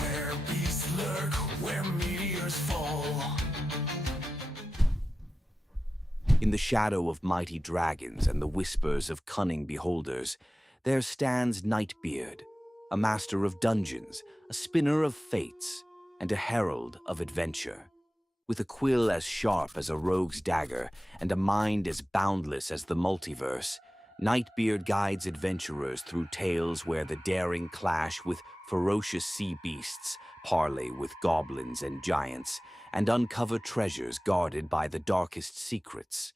Where beasts lurk, where meteors fall. In the shadow of mighty dragons and the whispers of cunning beholders, there stands Nightbeard, a master of dungeons, a spinner of fates, and a herald of adventure. With a quill as sharp as a rogue's dagger and a mind as boundless as the multiverse, Nightbeard guides adventurers through tales where the daring clash with ferocious sea beasts, parley with goblins and giants, and uncover treasures guarded by the darkest secrets.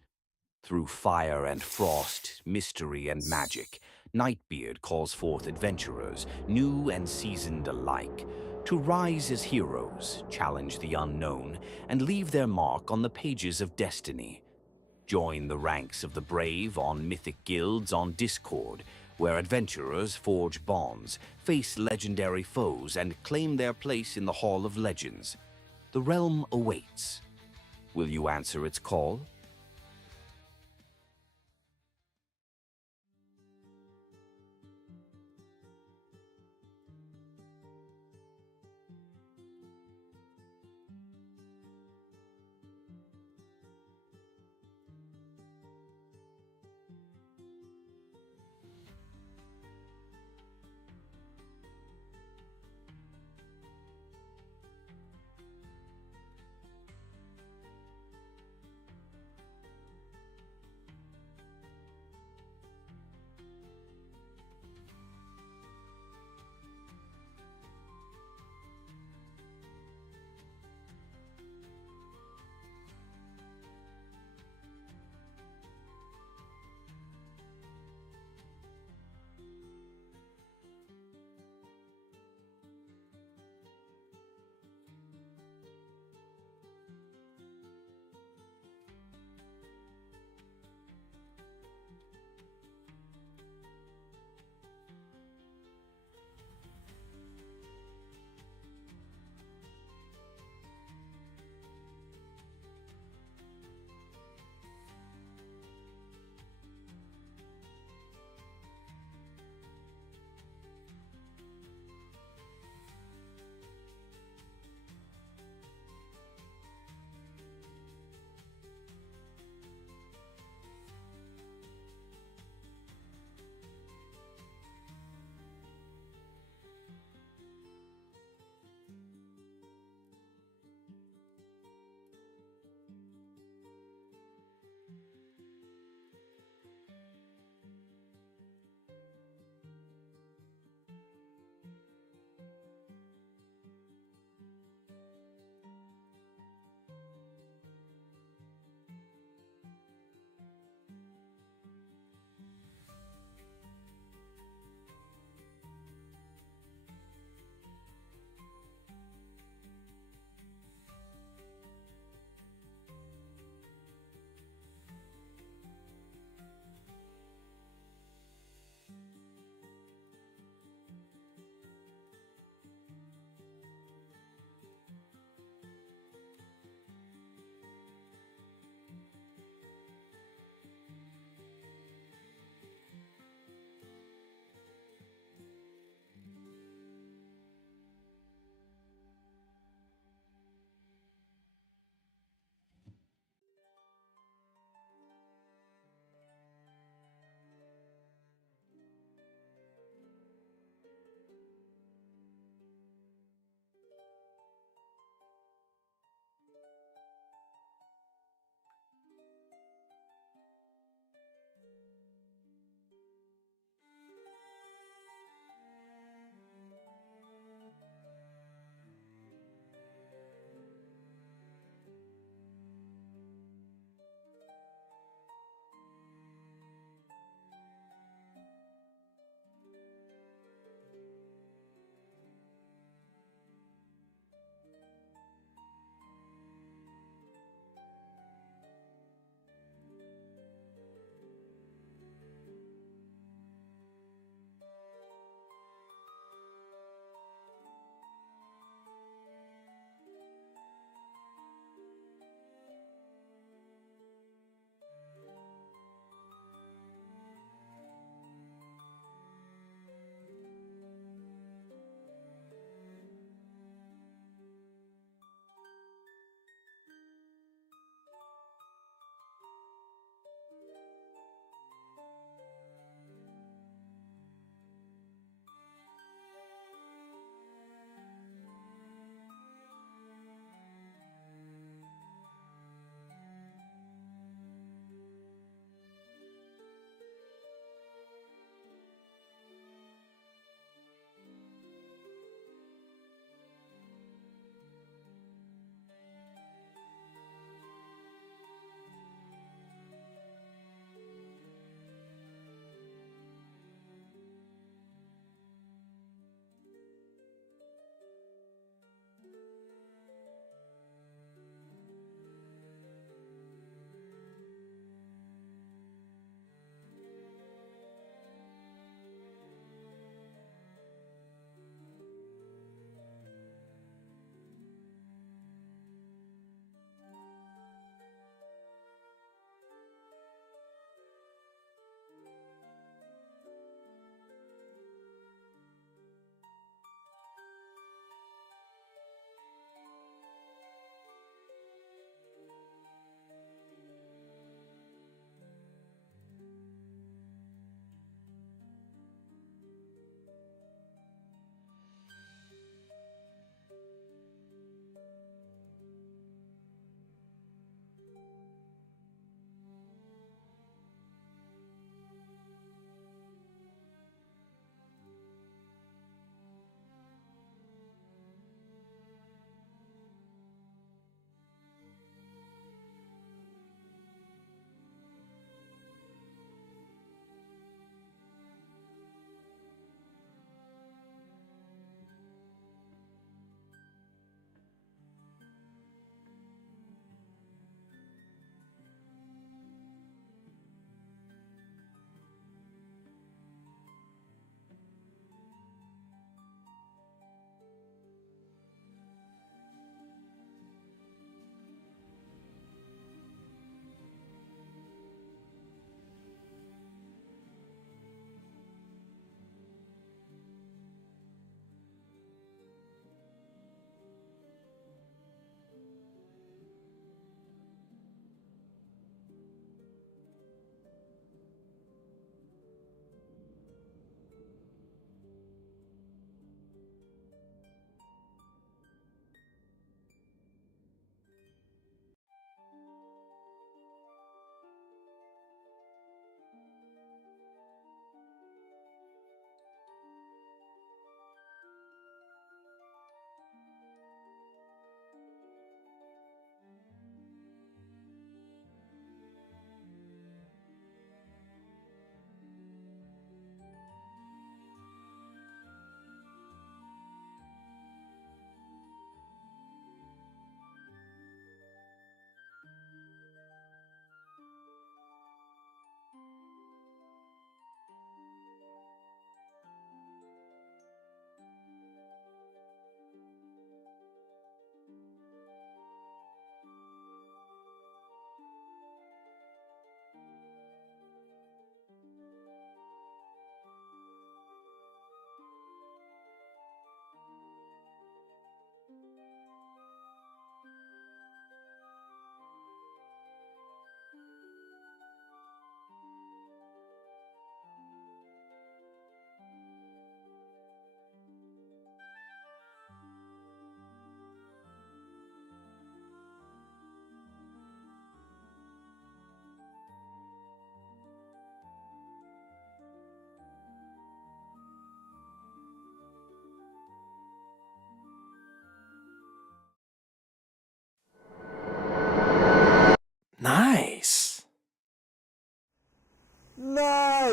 Through fire and frost, mystery and magic, Nightbeard calls forth adventurers, new and seasoned alike, to rise as heroes, challenge the unknown, and leave their mark on the pages of destiny. Join the ranks of the brave on Mythic guilds on Discord, where adventurers forge bonds, face legendary foes, and claim their place in the Hall of Legends. The realm awaits. Will you answer its call?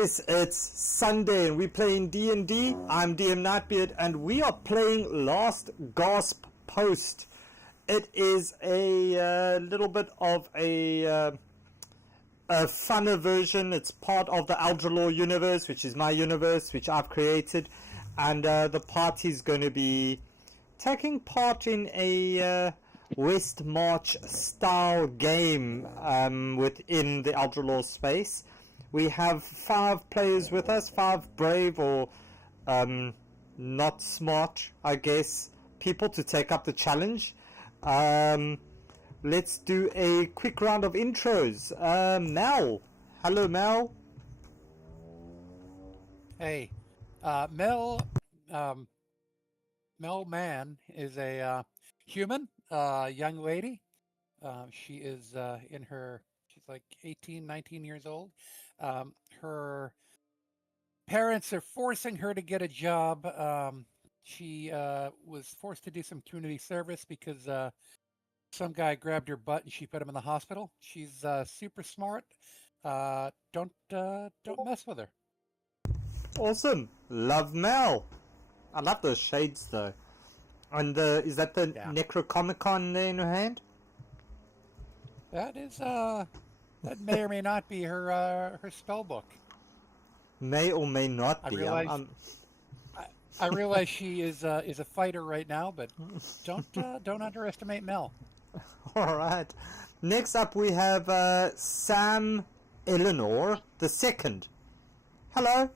Yes, it's Sunday and we're playing D&D. I'm DM Nightbeard and we are playing Last Gasp Post. It is a little bit of a funner version. It's part of the Eldralore universe, which is my universe, which I've created. And the party's going to be taking part in a West March style game within the Eldralore space. We have 5 players with us, 5 brave or not smart, I guess, people to take up the challenge. Let's do a quick round of intros. Mel. Hello, Mel. Hey, Mel Mann is a human, young lady. She is she's like 18, 19 years old. Her parents are forcing her to get a job. She was forced to do some community service because some guy grabbed her butt and she put him in the hospital. She's super smart. Don't mess with her. Awesome. Love Mel. I love those shades though. And is that the Yeah. Necrocomicon there in her hand? That is that may or may not be her spell book. May or may not I be. realize I realize she is a fighter right now, but don't underestimate Mel. All right. Next up we have Sam Eleanor the Second. Hello.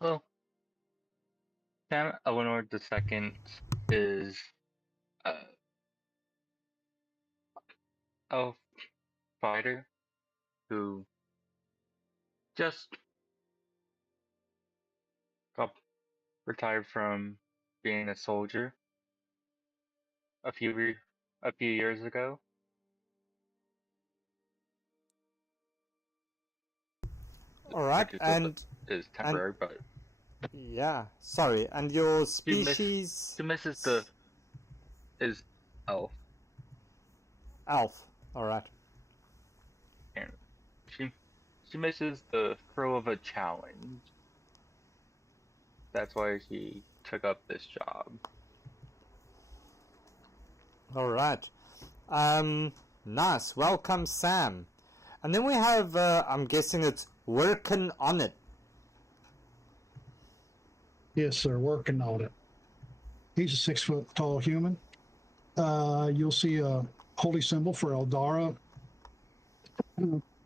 Well, Sam Eleanor II is a fighter who just got retired from being a soldier a few years ago. All right. Which And is temporary, but yeah, sorry. And your species? she misses is elf, Elf. All right. and she misses the thrill of a challenge. That's why she took up this job. All right. Nice. Welcome, Sam. And then we have, I'm guessing it's working on it. Yes, they're working on it. He's a 6-foot tall human. You'll see a holy symbol for Eldara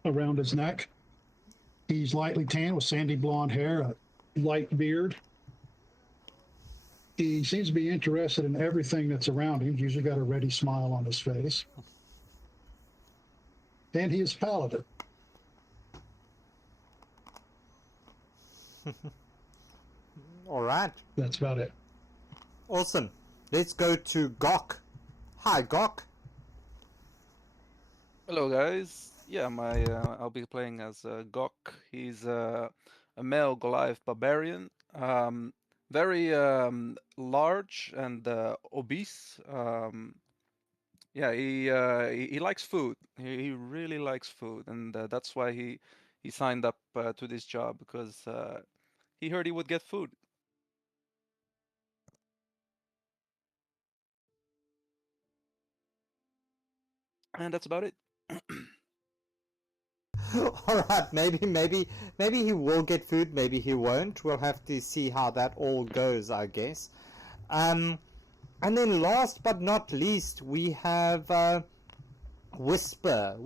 around his neck. He's lightly tan with sandy blonde hair, a light beard. He seems to be interested in everything that's around him. He's usually got a ready smile on his face. And he is paladin. All right. That's about it. Awesome. Let's go to Gok. Hi, Gok. Hello, guys. Yeah, I'll be playing as Gok. He's a male Goliath barbarian, very large and obese. Yeah, he likes food. He really likes food, and that's why he signed up to this job because he heard he would get food. And that's about it. All right. Maybe he will get food. Maybe he won't. We'll have to see how that all goes, I guess. And then last but not least, we have Whisper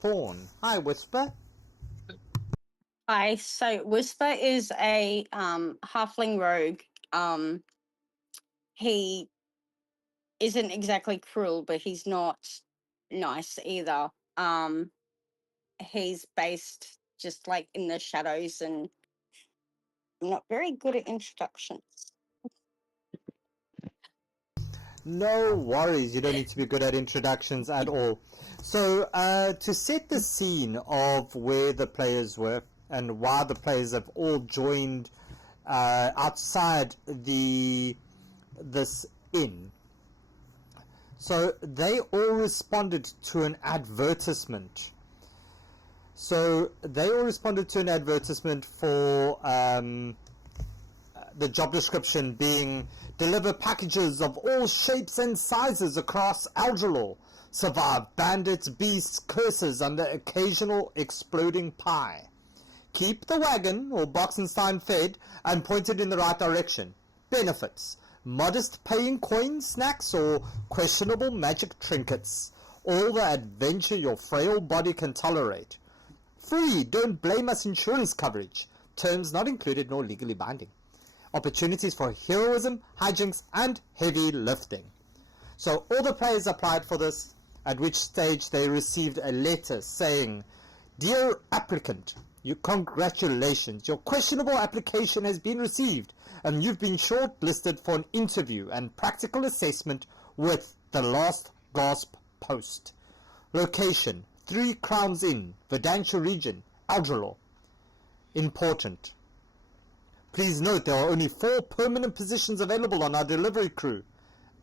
Thorn. Hi, Whisper. Hi, so Whisper is a halfling rogue. He isn't exactly cruel, but he's not nice either. He's based just like in the shadows and not very good at introductions. No worries, you don't need to be good at introductions at all. So, to set the scene of where the players were and why the players have all joined outside this inn. So, they all responded to an advertisement. So they all responded to an advertisement for the job description being deliver packages of all shapes and sizes across Algerlaw, survive bandits, beasts, curses, and the occasional exploding pie. Keep the wagon or Boxenstein fed and pointed in the right direction. Benefits: modest paying coin snacks or questionable magic trinkets. All the adventure your frail body can tolerate. Free, don't blame us insurance coverage. Terms not included nor legally binding. Opportunities for heroism, hijinks, and heavy lifting. So all the players applied for this, at which stage they received a letter saying, "Dear applicant, congratulations, your questionable application has been received and you've been shortlisted for an interview and practical assessment with the Last Gasp post. Location: 3 Crowns Inn, Verdantia region, Algerlaw. Important. Please note there are only 4 permanent positions available on our delivery crew.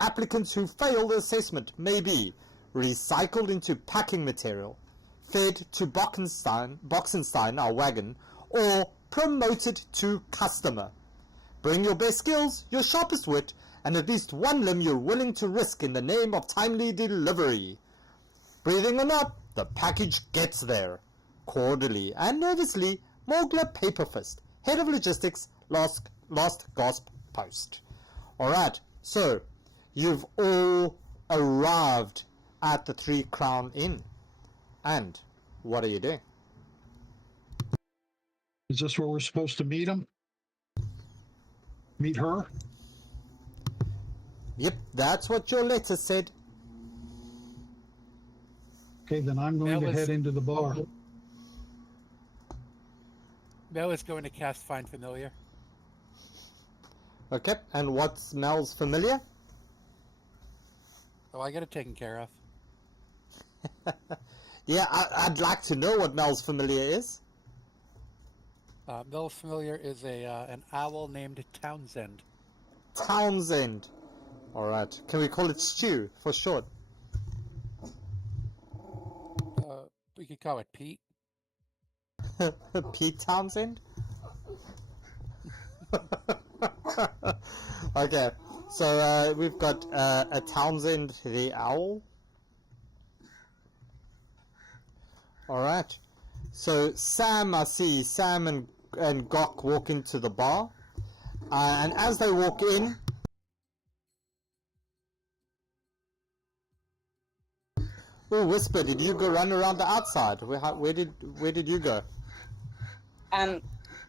Applicants who fail the assessment may be recycled into packing material, fed to Boxenstein, our wagon, or promoted to customer. Bring your best skills, your sharpest wit, and at least one limb you're willing to risk in the name of timely delivery. Breathing or not, the package gets there." Cordially and nervously, Morgler Paperfist, Head of Logistics, Last Gasp Post. Alright, so you've all arrived at the 3 Crown Inn. And what are you doing? Is this where we're supposed to meet him? Meet her? Yep, that's what your letter said. Okay, then I'm going to head into the bar. Mel is going to cast Find Familiar. Okay, and what's Mel's familiar? Oh, I got it taken care of. Yeah, I'd like to know what Mel's familiar is. Mel's Familiar is an owl named Townsend. Townsend. Alright, can we call it Stew for short? We could call it Pete. Pete Townsend? Okay, so we've got a Townsend the owl. Alright, so Sam, I see Sam and Gok walk into the bar, and as they walk in, oh, Whisper, did you go run around the outside? Where did you go?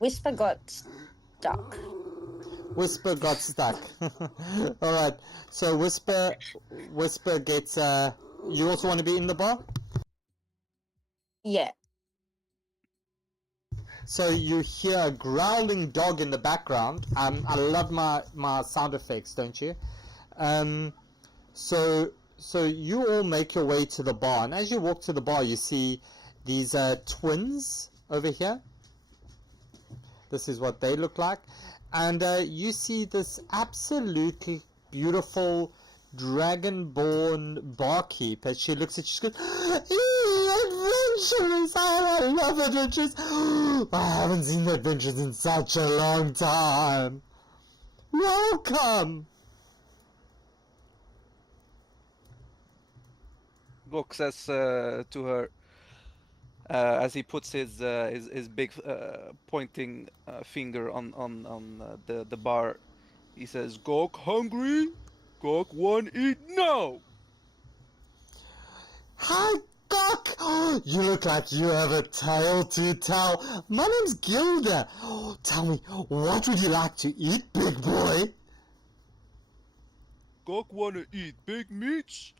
Whisper got stuck. Whisper got stuck. All right. So Whisper gets. You also want to be in the bar? Yeah. So you hear a growling dog in the background. I love my sound effects, don't you? So you all make your way to the bar, and as you walk to the bar, you see these twins over here. This is what they look like. And you see this absolutely beautiful dragonborn barkeep. As she looks at you, she goes, "Adventures! I love adventures! I haven't seen adventures in such a long time. Welcome!" Gok says to her as he puts his big pointing finger on the bar. He says, "Gok hungry? Gok want eat now." Hi, Doc! You look like you have a tale to tell. My name's Gilda. Tell me, what would you like to eat, big boy? Gok wanna eat big meats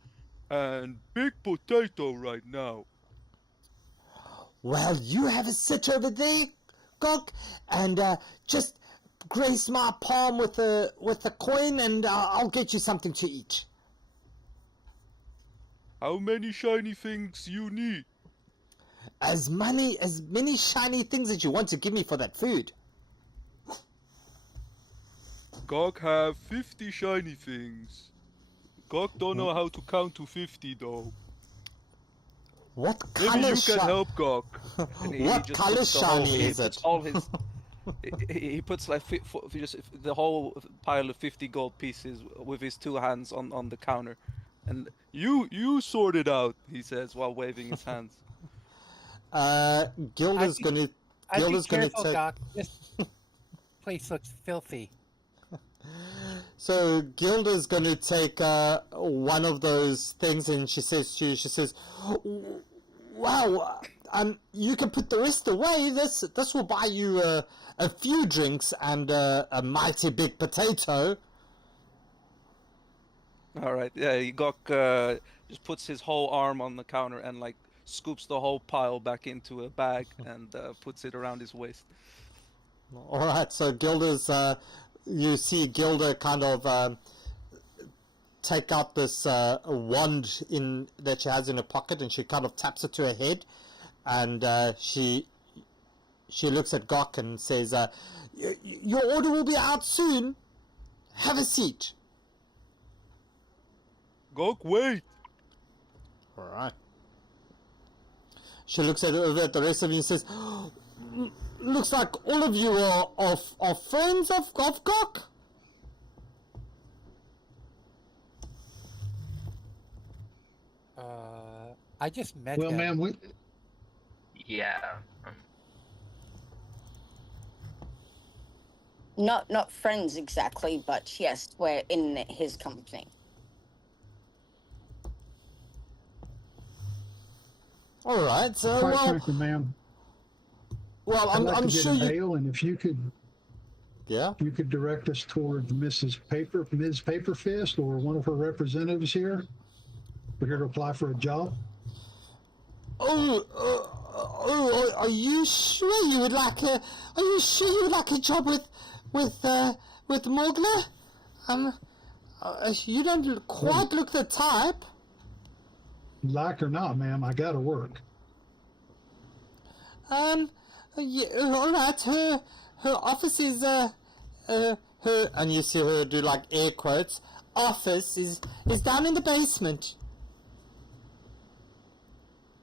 and big potato right now. Well, you have a sit over there, Gok, and just grace my palm with a coin, and I'll get you something to eat. How many shiny things you need? As many shiny things as you want to give me for that food. Gok have 50 shiny things. Gok don't know how to count to 50 though. What Maybe color you can help Gok. And he What just color puts the whole, shiny he is puts it? all his, he puts like just the whole pile of 50 gold pieces with his two hands on the counter. And you sort it out, he says while waving his hands. Gilda's I'd be Gilda's gonna careful, take. Doc. This place looks filthy. So Gilda's gonna take one of those things, and she says to you, she says, "Wow, you can put the rest away. This will buy you a few drinks and a mighty big potato." All right, yeah, Gok just puts his whole arm on the counter and like scoops the whole pile back into a bag and puts it around his waist. All right, so Gilda's, you see Gilda kind of take out this wand that she has in her pocket, and she kind of taps it to her head, and she looks at Gok and says, "Your order will be out soon. Have a seat." Gok, wait! All right. She looks over at the rest of you and says, "Looks like all of you are friends of Gok." I just met Well, him. ma'am, Yeah. Not friends exactly, but yes, we're in his company. All right. So quite frankly, ma'am, well, I'd like I'm to get sure an you. ale, and if you could Yeah. direct us towards Ms. Paperfist or one of her representatives here. We're here to apply for a job. Are you sure you would like a? Are you sure you would like a job with Morgana? You don't quite look the type. Like or not, ma'am, I gotta work. Yeah, all right. Her office is her, and you see her do like air quotes. Office is down in the basement.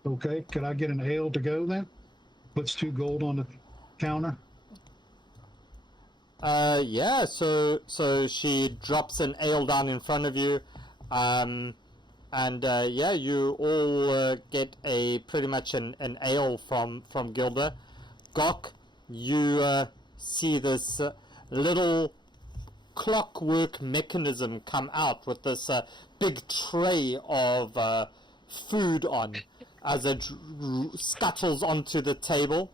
Okay, could I get an ale to go then? Puts 2 gold on the counter. Yeah. So she drops an ale down in front of you, and yeah, you all get a pretty much an ale from Gilda. Gok, you see this little clockwork mechanism come out with this big tray of food on, as it scuttles onto the table,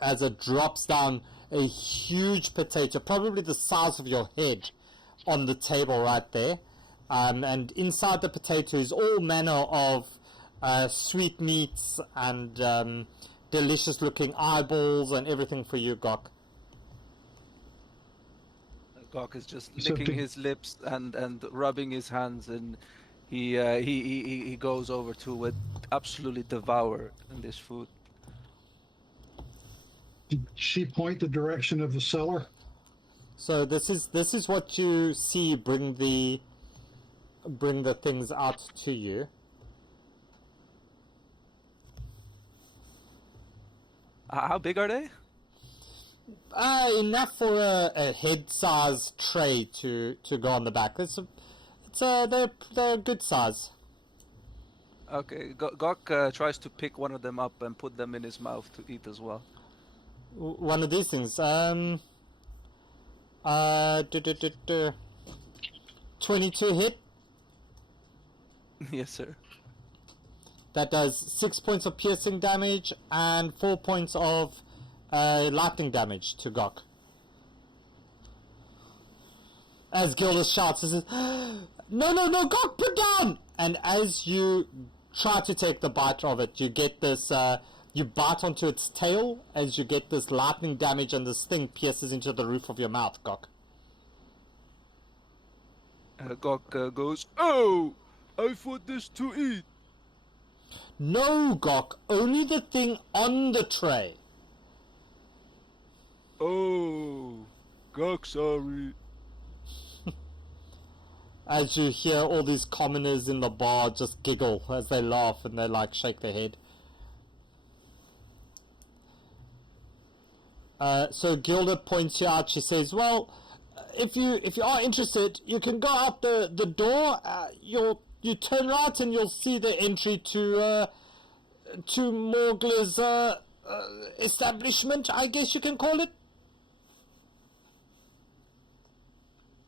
as it drops down a huge potato, probably the size of your head, on the table right there. And inside the potato is all manner of sweet meats and delicious looking eyeballs and everything for you, Gok. Gok is just So licking his lips and rubbing his hands, and he goes over to absolutely devour this food. Did she point the direction of the cellar? So this is what you see bring the things out to you. How big are they? Enough for a head-sized tray to go on the back. They're a good size. Okay, Gok tries to pick one of them up and put them in his mouth to eat as well. One of these things. 22 hit. Yes, sir. That does 6 points of piercing damage and 4 points of lightning damage to Gok. As Gilda shouts, he says, No, Gok, put down! And as you try to take the bite of it, you get this, you bite onto its tail as you get this lightning damage, and this thing pierces into the roof of your mouth, Gok. Gok goes, "Oh, I thought this to eat." No, Gok, only the thing on the tray. Oh, Gok, sorry. as you hear all these commoners in the bar just giggle as they laugh and they like shake their head. So Gilda points you out. She says, "Well, if you are interested, you can go out the door. You turn right and you'll see the entry to Morgler's establishment, I guess you can call it."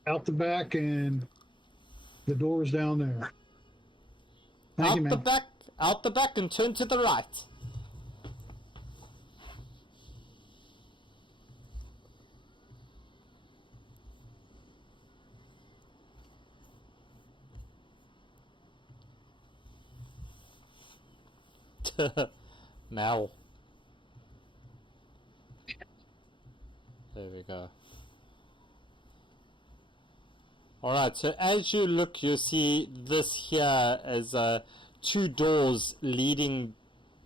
Out the back, and the door is down there. Thank you, ma'am. Out the back, and turn to the right. Mel. There we go. Alright, so as you look, you see this here as two doors leading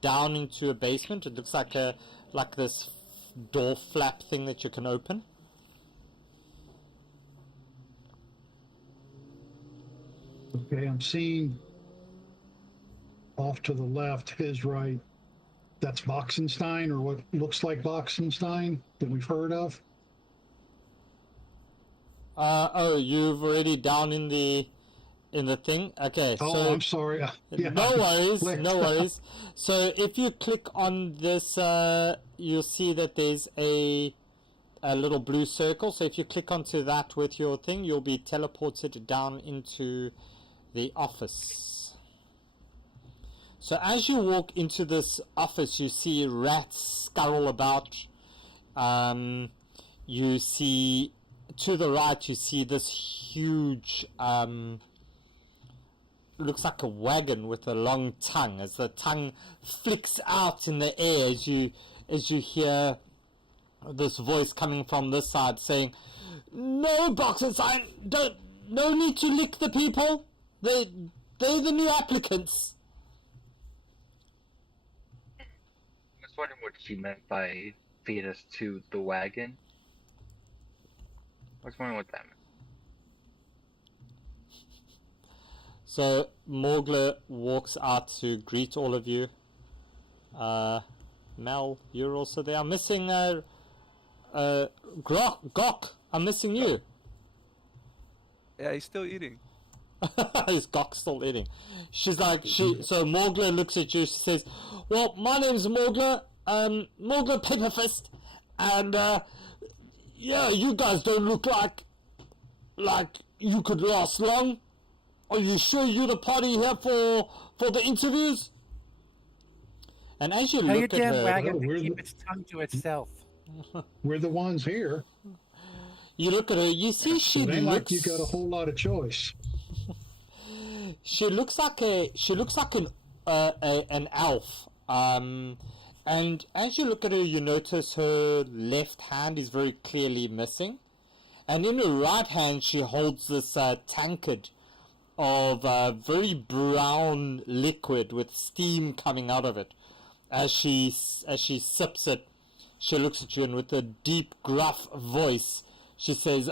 down into a basement. It looks like this door flap thing that you can open. Okay, I'm seeing off to the left, his right. That's Boxenstein, or what looks like Boxenstein that we've heard of. Oh, you've already down in the thing? Okay. Oh, so I'm sorry. Yeah. No worries, no worries. So if you click on this, you'll see that there's a little blue circle. So if you click onto that with your thing, you'll be teleported down into the office. So as you walk into this office, you see rats scurry about. You see, to the right, you see this huge, looks like a wagon with a long tongue, as the tongue flicks out in the air as you hear this voice coming from this side saying, "No, Boxenstein, no need to lick the people. They're the new applicants." I was wondering what she meant by feed us to the wagon. I was wondering what that meant. So Morgler walks out to greet all of you. Mel, you're also there. I'm missing Gok. I'm missing you. Yeah, he's still eating. Is Gok still eating? She's like, so Morgler looks at you. She says, "Well, my name's Morgler. Morgler Paperfist, and yeah, you guys don't look like you could last long. Are you sure you're the party here for the interviews?" And as you Tell your look at damn her, wagon Well, to keep its tongue to itself. We're the ones here. you look at her. You see, she It ain't looks. like you got a whole lot of choice. She looks like an elf. And as you look at her, you notice her left hand is very clearly missing, and in her right hand she holds this tankard of very brown liquid with steam coming out of it. As she sips it, she looks at you, and with a deep, gruff voice, she says,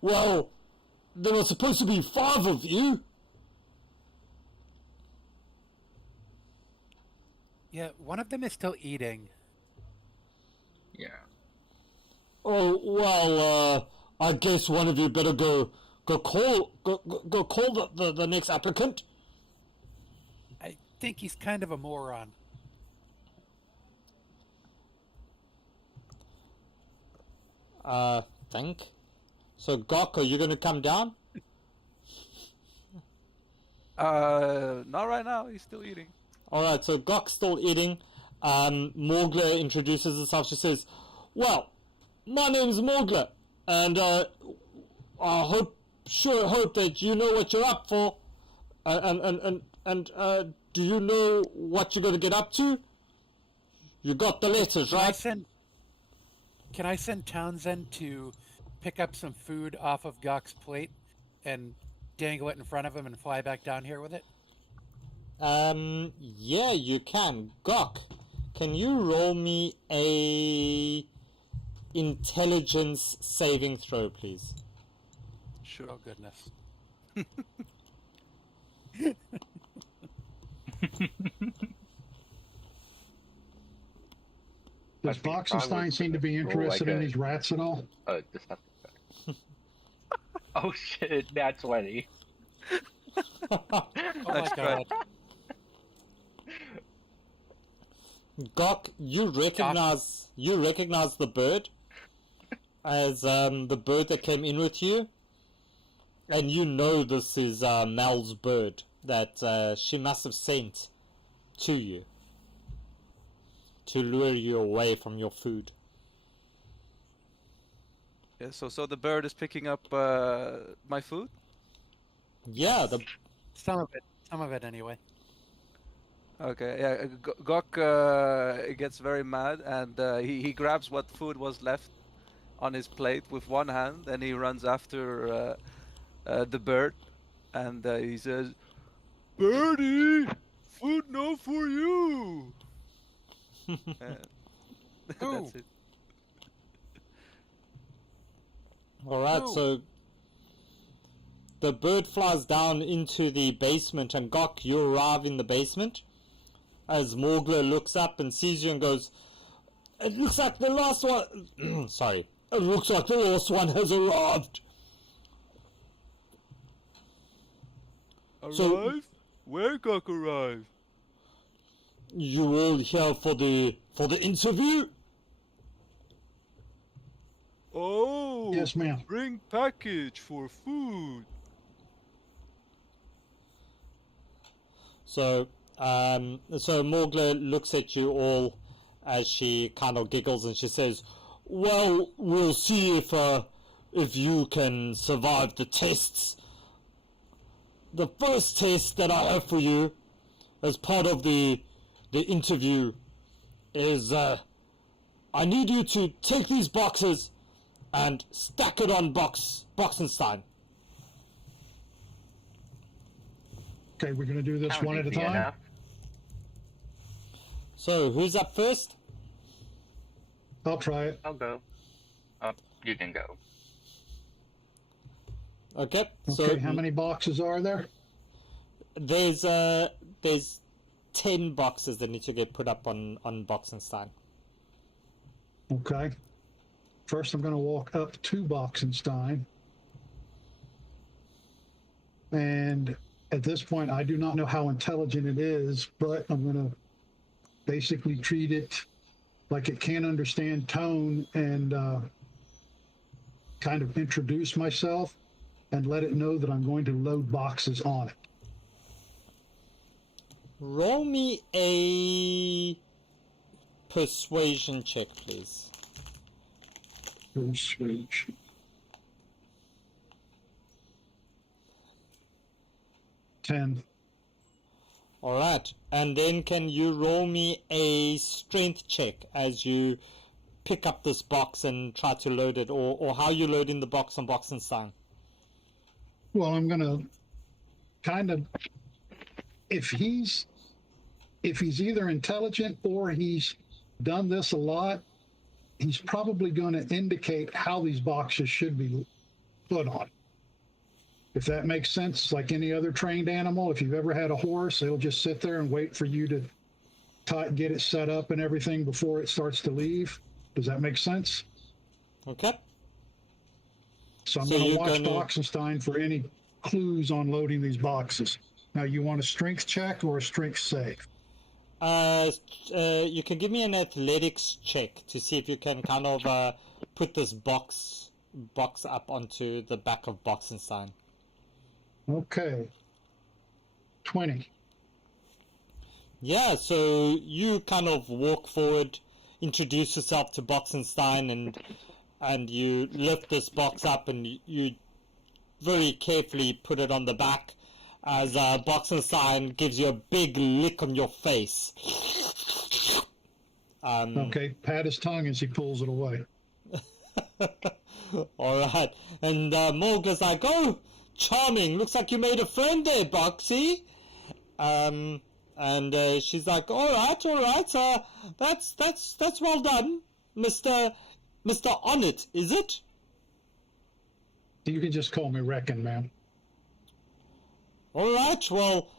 "Well, there were supposed to be 5 of you." Yeah, one of them is still eating. Yeah. "Oh, well, I guess one of you better go call the next applicant." I think he's kind of a moron. Think. So, Gok, are you going to come down? Not right now. He's still eating. Alright, so Gok's still eating. Morgler introduces herself. She says, "Well, my name's Morgler, and I hope that you know what you're up for. And do you know what you're going to get up to? You got the letters, right?" Can I send Townsend to pick up some food off of Gok's plate and dangle it in front of him and fly back down here with it? Yeah, you can. Gok, can you roll me a intelligence saving throw, please? Sure. Oh, goodness. Does think if I was Boxenstein seem to be gonna roll interested like in a- these rats at all? Deceptive check. Oh shit, that's 20. Oh my Nice try. god. Gok, you recognize the bird as the bird that came in with you, and you know this is Mel's bird that she must have sent to you to lure you away from your food. Yeah, so the bird is picking up my food? Yeah, Some of it anyway. Okay, yeah, Gok gets very mad and he grabs what food was left on his plate with one hand and he runs after the bird and he says, "Birdie, food no for you." Who? That's it. Alright, Who? so the bird flies down into the basement, and Gok, you arrive in the basement as Morgler looks up and sees you and goes, "It looks like the last one..." Sorry. "It looks like the last one has arrived." So- Arrive? Where Gok arrive? "You all here for the interview?" Oh, Yes, ma'am. bring package for food. So Morgler looks at you all as she kind of giggles and she says, "Well, we'll see if you can survive the tests. The first test that I have for you as part of the interview is I need you to take these boxes and stack it on Boxenstein." Okay, we're going to do this Sounds one at a easy time. enough. So who's up first? I'll try it. I'll go. You can go. Okay. So Okay, how many boxes are there? there's 10 boxes that need to get put up on Boxenstein. Okay. First, I'm going to walk up to Boxenstein. And at this point, I do not know how intelligent it is, but I'm going to basically treat it like it can't understand tone and kind of introduce myself and let it know that I'm going to load boxes on it. Roll me a persuasion check, please. Persuasion. 10. All right. And then can you roll me a strength check as you pick up this box and try to load it, or how you loading the box on Boxenstein? Well, I'm going to kind of, if he's either intelligent or he's done this a lot, he's probably going to indicate how these boxes should be put on. If that makes sense, like any other trained animal, if you've ever had a horse, it'll just sit there and wait for you to get it set up and everything before it starts to leave. Does that make sense? Okay. So I'm So going to you're watch gonna- Boxenstein for any clues on loading these boxes. Now, you want a strength check or a strength save? You can give me an athletics check to see if you can kind of put this box up onto the back of Boxenstein. Okay. 20. Yeah, so you kind of walk forward, introduce yourself to Boxenstein, and you lift this box up and you very carefully put it on the back as Boxenstein gives you a big lick on your face. Okay, pat his tongue as he pulls it away. All right, and Morga's like, "Oh, charming! Looks like you made a friend there, Boxy." And she's like, "All right, that's well done, Mister On It, is it?" You can just call me Reckon, ma'am. All right. Well,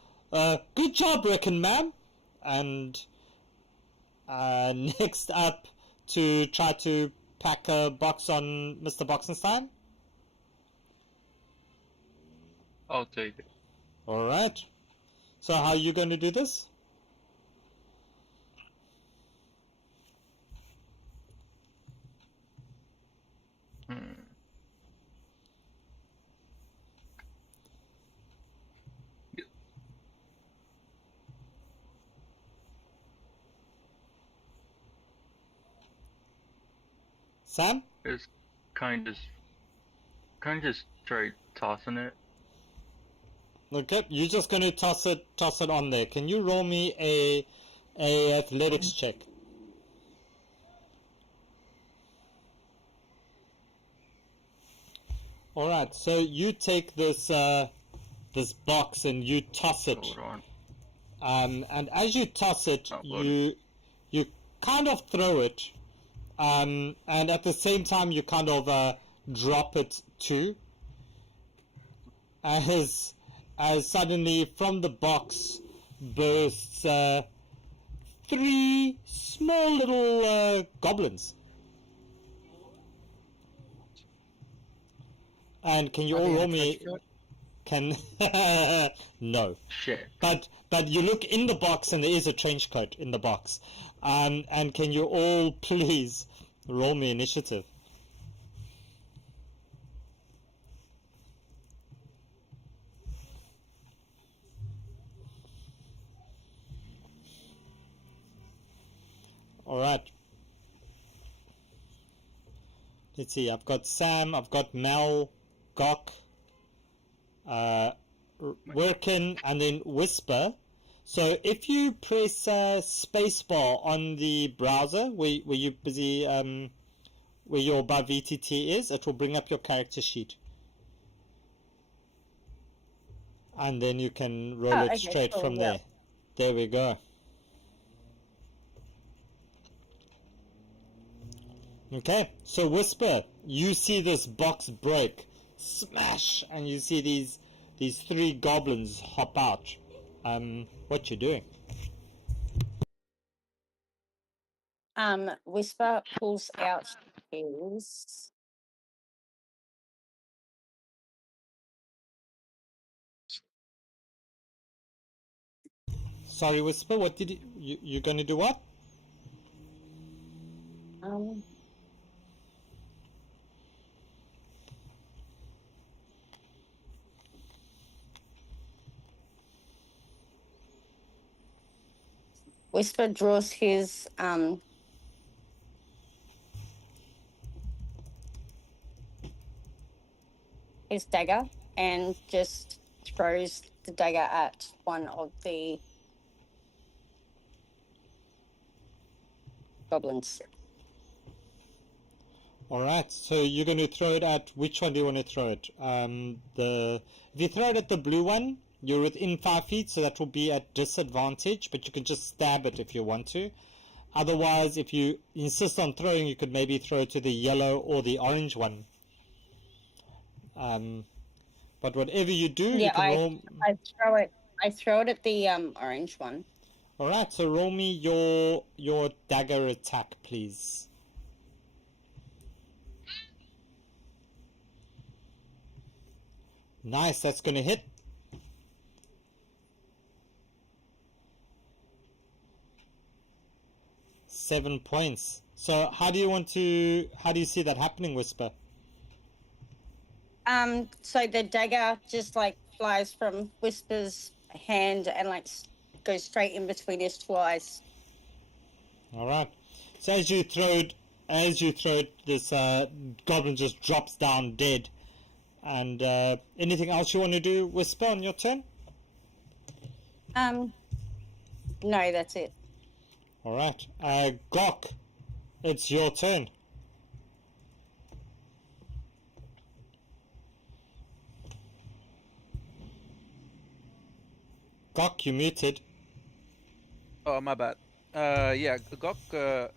good job, reckon, ma'am. And next up to try to pack a box on Mr. Boxenstein. I'll take it. All right. So how are you going to do this? Hmm. Sam? It's kind of just try tossing it. Okay, you're just going to toss it on there. Can you roll me a athletics check? All right. So you take this this box and you toss it. Hold on. And as you toss it, Loading. you kind of throw it, and at the same time you kind of drop it too. As suddenly from the box bursts three small little goblins. And can you Are all they in a roll me? trench coat? Can no. Shit. But you look in the box and there is a trench coat in the box. And can you all please roll me initiative? All right. Let's see. I've got Sam. I've got Mel, Gok, Workin, and then Whisper. So if you press spacebar on the browser where you busy where your above VTT is, it will bring up your character sheet. And then you can roll it straight cool, from yeah. there. There we go. Okay, so Whisper, you see this box break, smash, and you see these three goblins hop out. What you doing? Whisper pulls out his Sorry, Whisper, what did you gonna do what? Whisper draws his dagger and just throws the dagger at one of the goblins. All right, so you're going to throw it at which one do you want to throw it? If you throw it at the blue one, you're within 5 feet, so that will be at disadvantage. But you can just stab it if you want to. Otherwise, if you insist on throwing, you could maybe throw it to the yellow or the orange one. But whatever you do, you can roll. I throw it at the orange one. All right, so roll me your dagger attack, please. Nice, that's going to hit. Seven points. So how do you see that happening, Whisper? So the dagger just like flies from Whisper's hand and like goes straight in between his two eyes. All right. So as you throw it, this goblin just drops down dead. And anything else you want to do, Whisper, on your turn? No, that's it. All right. Gok, it's your turn. Gok, you muted. Oh, my bad. Yeah, Gok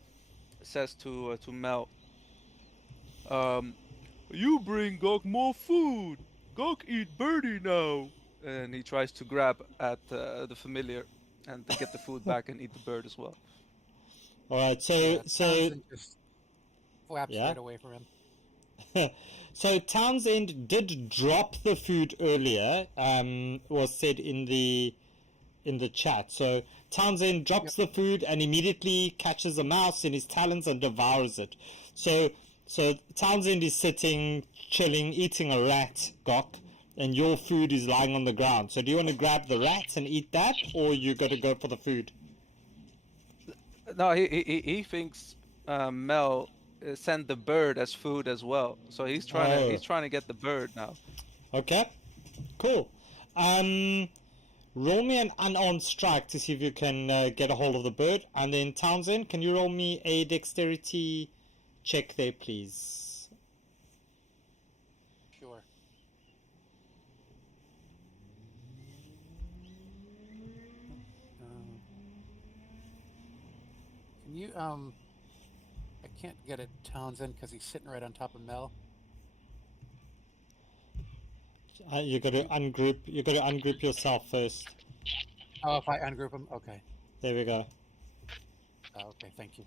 says to Mel, you bring Gok more food. Gok eat birdie now. and he tries to grab at the familiar and to get the food back and eat the bird as well. All right. Yeah, Townsend just flaps Yeah. right away from him. So Townsend did drop the food earlier. Was said in the chat. So Townsend drops the food and immediately catches a mouse in his talons and devours it. So Townsend is sitting, chilling, eating a rat, Gok, and your food is lying on the ground. So do you want to grab the rat and eat that, or you got to go for the food? No, he thinks Mel sent the bird as food as well. So he's trying to get the bird now. Okay, cool. Roll me an unarmed strike to see if you can get a hold of the bird, and then Townsend, can you roll me a dexterity check there, please? Sure. Can you I can't get it Townsend because he's sitting right on top of Mel. You got to ungroup. You got to ungroup yourself first. Oh, if I ungroup him, okay. There we go. Oh, okay, thank you.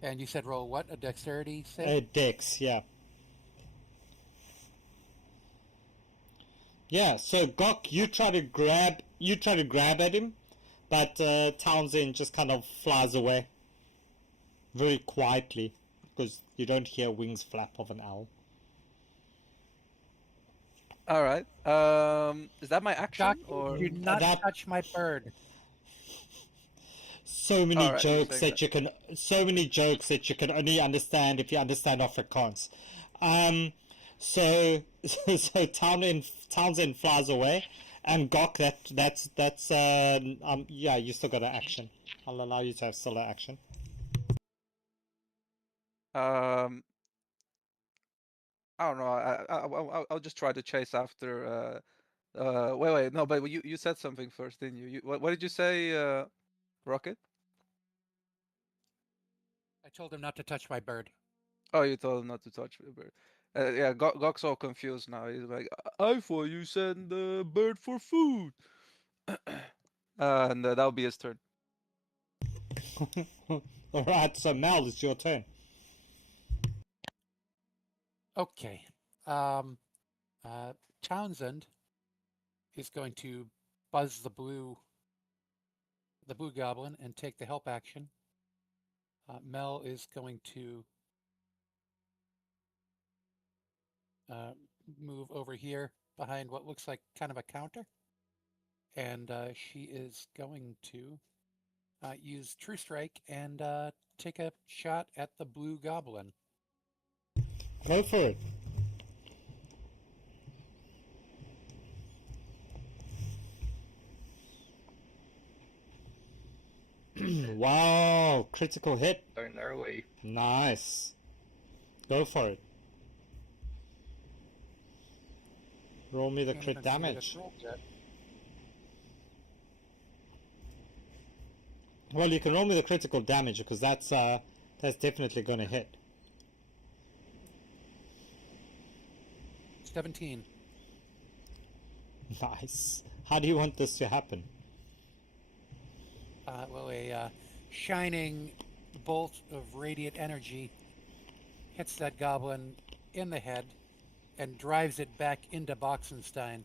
And you said roll what? A dexterity save? Dex, yeah. Yeah. So Gok, you try to grab at him, but Townsend just kind of flies away very quietly because you don't hear wings flap of an owl. All right. Is that my action Doc, or? do not touch my bird. So many Right, jokes that you can. So many jokes that you can only understand if you understand Afrikaans. So Townsend flies away, and Gok, that's yeah, you still got an action. I'll allow you to have still an action. I don't know. I'll just try to chase after. Wait. No, but you said something first, didn't you? What did you say, Rocket? I told him not to touch my bird. Oh, you told him not to touch the bird. Yeah, Gok's all confused now. He's like, I thought you sent the bird for food. And that'll be his turn. All right, so Mel, it's your turn. Okay. Townsend is going to buzz the blue goblin and take the help action. Mel is going to move over here behind what looks like kind of a counter. And she is going to use True Strike and take a shot at the blue goblin. Go for it. Wow, critical hit. Going their way. Nice. Go for it. Roll me the crit damage. Well, you can roll me the critical damage because that's definitely going to hit. 17. Nice. How do you want this to happen? Well, a shining bolt of radiant energy hits that goblin in the head and drives it back into Boxenstein.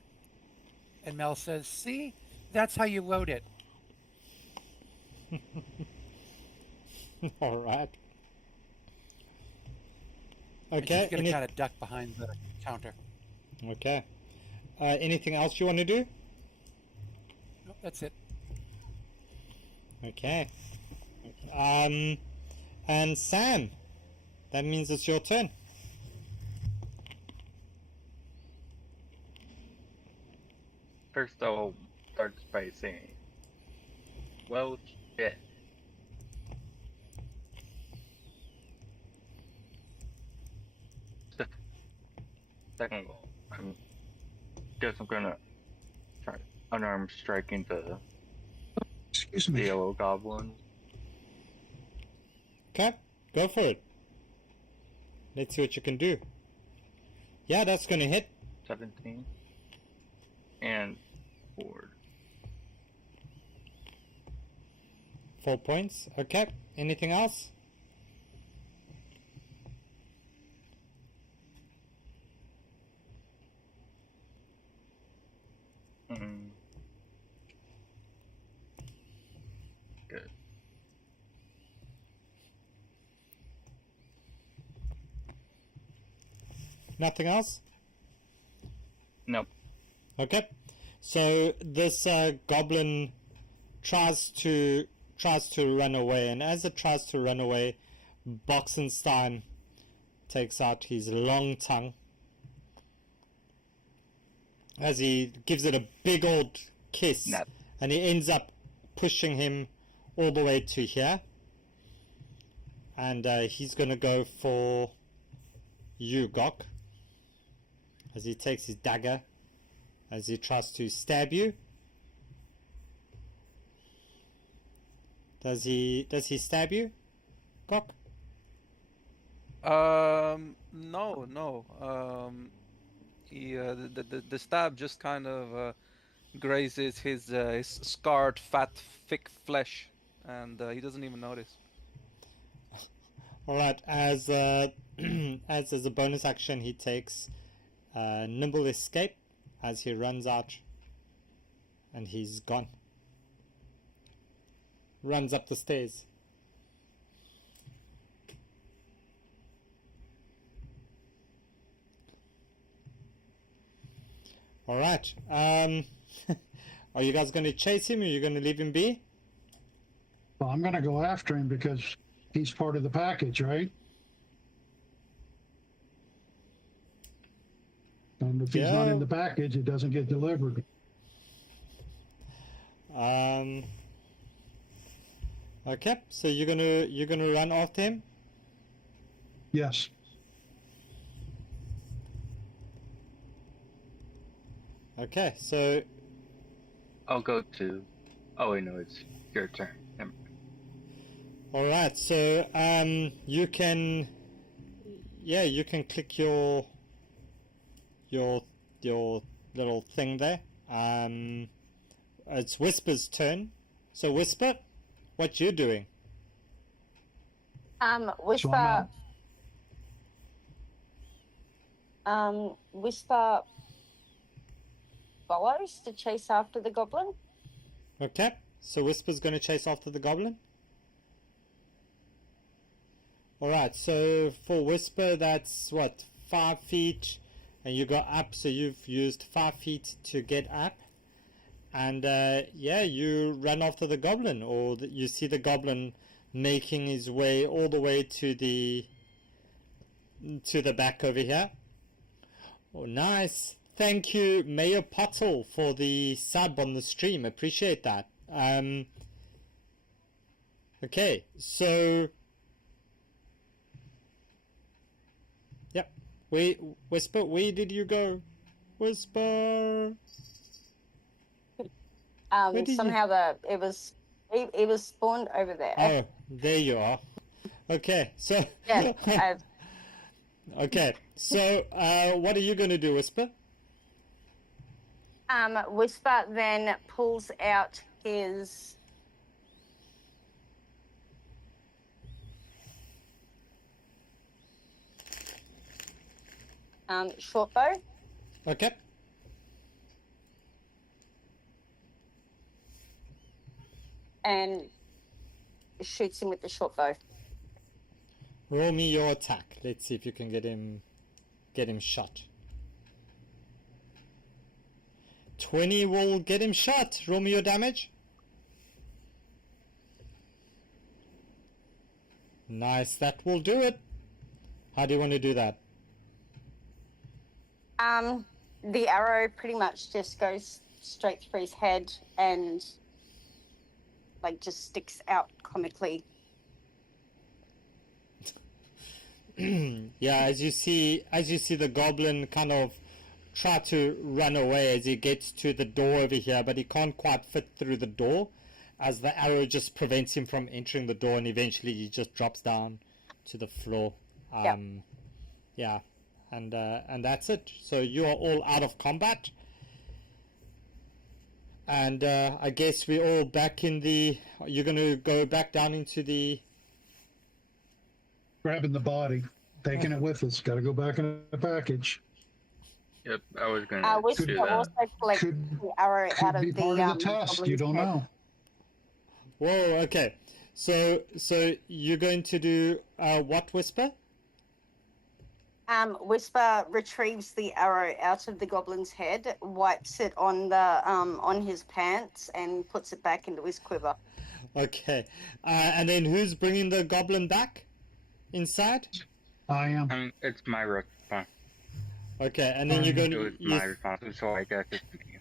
And Mel says, see? That's how you load it. All right. And Okay. she's going to kind of duck behind the counter. Okay. Anything else you want to do? Nope, that's it. Okay. And Sam, that means it's your turn. First, I'll start by saying, well, shit. Second goal, guess I'm gonna try unarmed striking the Excuse me. yellow goblin. Okay, go for it. let's see what you can do. Yeah, that's going to hit. 17. And forward. 4 points. Okay. Anything else? Good. Nothing else? Nope. Okay. So this goblin tries to run away, and as it tries to run away, Boxenstein takes out his long tongue as he gives it a big old kiss, and he ends up pushing him all the way to here, and he's gonna go for you, Gok, as he takes his dagger as he tries to stab you. Does he stab you, Gok? No. The stab just kind of grazes his scarred, fat, thick flesh, and he doesn't even notice. All right. As a bonus action, he takes nimble escape as he runs out, and he's gone. Runs up the stairs. All right. Are you guys going to chase him, or are you going to leave him be? Well, I'm going to go after him because he's part of the package, right? And if he's not in the package, it doesn't get delivered. Okay, so you're gonna run after him? Yes. Okay, so I'll go to. Oh wait, no, it's your turn. all right, so you can click your little thing there. It's Whisper's turn. So Whisper, what you doing? Whisper. Whisper follows to chase after the goblin. Okay, so Whisper's going to chase after the goblin. Alright, so for Whisper, that's what, 5 feet, and you got up, so you've used 5 feet to get up. And yeah, you run after the goblin, or you see the goblin making his way all the way to the back over here. Oh, nice. Thank you, Mayor Pottle, for the sub on the stream. Appreciate that. Okay, so yep. Whisper, where did you go? Whisper. Somehow it was spawned over there. Oh, there you are. Okay, so Yeah. okay, so what are you going to do, Whisper? Whisper then pulls out his short bow. Okay. And shoots him with the short bow. Roll me your attack. Let's see if you can get him shot. 20 will get him shot. Roll me your damage. Nice, that will do it. How do you want to do that? The arrow pretty much just goes straight through his head and like just sticks out comically. Yeah, as you see the goblin kind of try to run away as he gets to the door over here, but he can't quite fit through the door as the arrow just prevents him from entering the door, and eventually he just drops down to the floor. Yep. Yeah, and that's it. So you are all out of combat. And I guess we're all back in the... You're going to go back down into the... Grabbing the body, taking it with us. Got to go back in the package. Yep, I was gonna Whisper do that. also collects Could the arrow out be of the part of the test. You goblin's don't head. know. Whoa, okay. So you're going to do what, Whisper? Whisper retrieves the arrow out of the goblin's head, wipes it on the on his pants, and puts it back into his quiver. Okay. And then who's bringing the goblin back inside? I am. It's my response. Okay, and then you're going It to... was my response, so I guess it's me.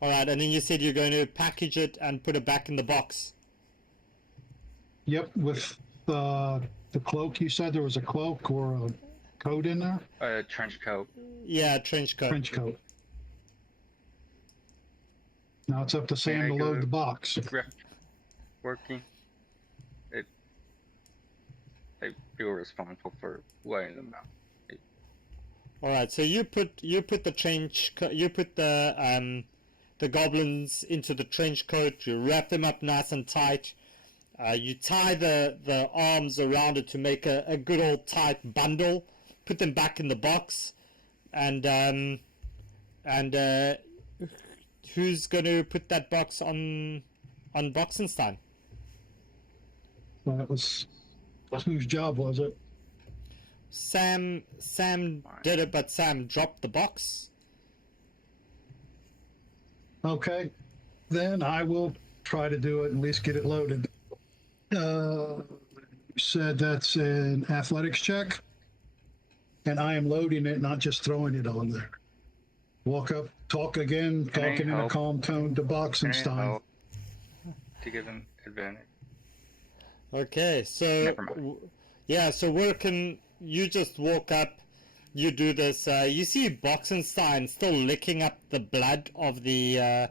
All right, and then you said you're going to package it and put it back in the box. Yep, with the cloak. You said there was a cloak or a coat in there? A trench coat. Yeah, trench coat. Trench coat. Now it's up to Sam to load the box. Working. I feel responsible for weighing them out. All right, so you put the trench you put the goblins into the trench coat. You wrap them up nice and tight. You tie the arms around it to make a good old tight bundle. Put them back in the box, and who's going to put that box on Boxenstein? Well, that was whose job was it? Sam did it, but Sam dropped the box. Okay, then I will try to do it and at least get it loaded. You said that's an athletics check, and I am loading it, not just throwing it on there. Walk up, talk again, talking in a calm tone to Boxenstein. To give him advantage. Okay, so Never mind. yeah, so you just walk up, you do this. You see Boxenstein still licking up the blood of the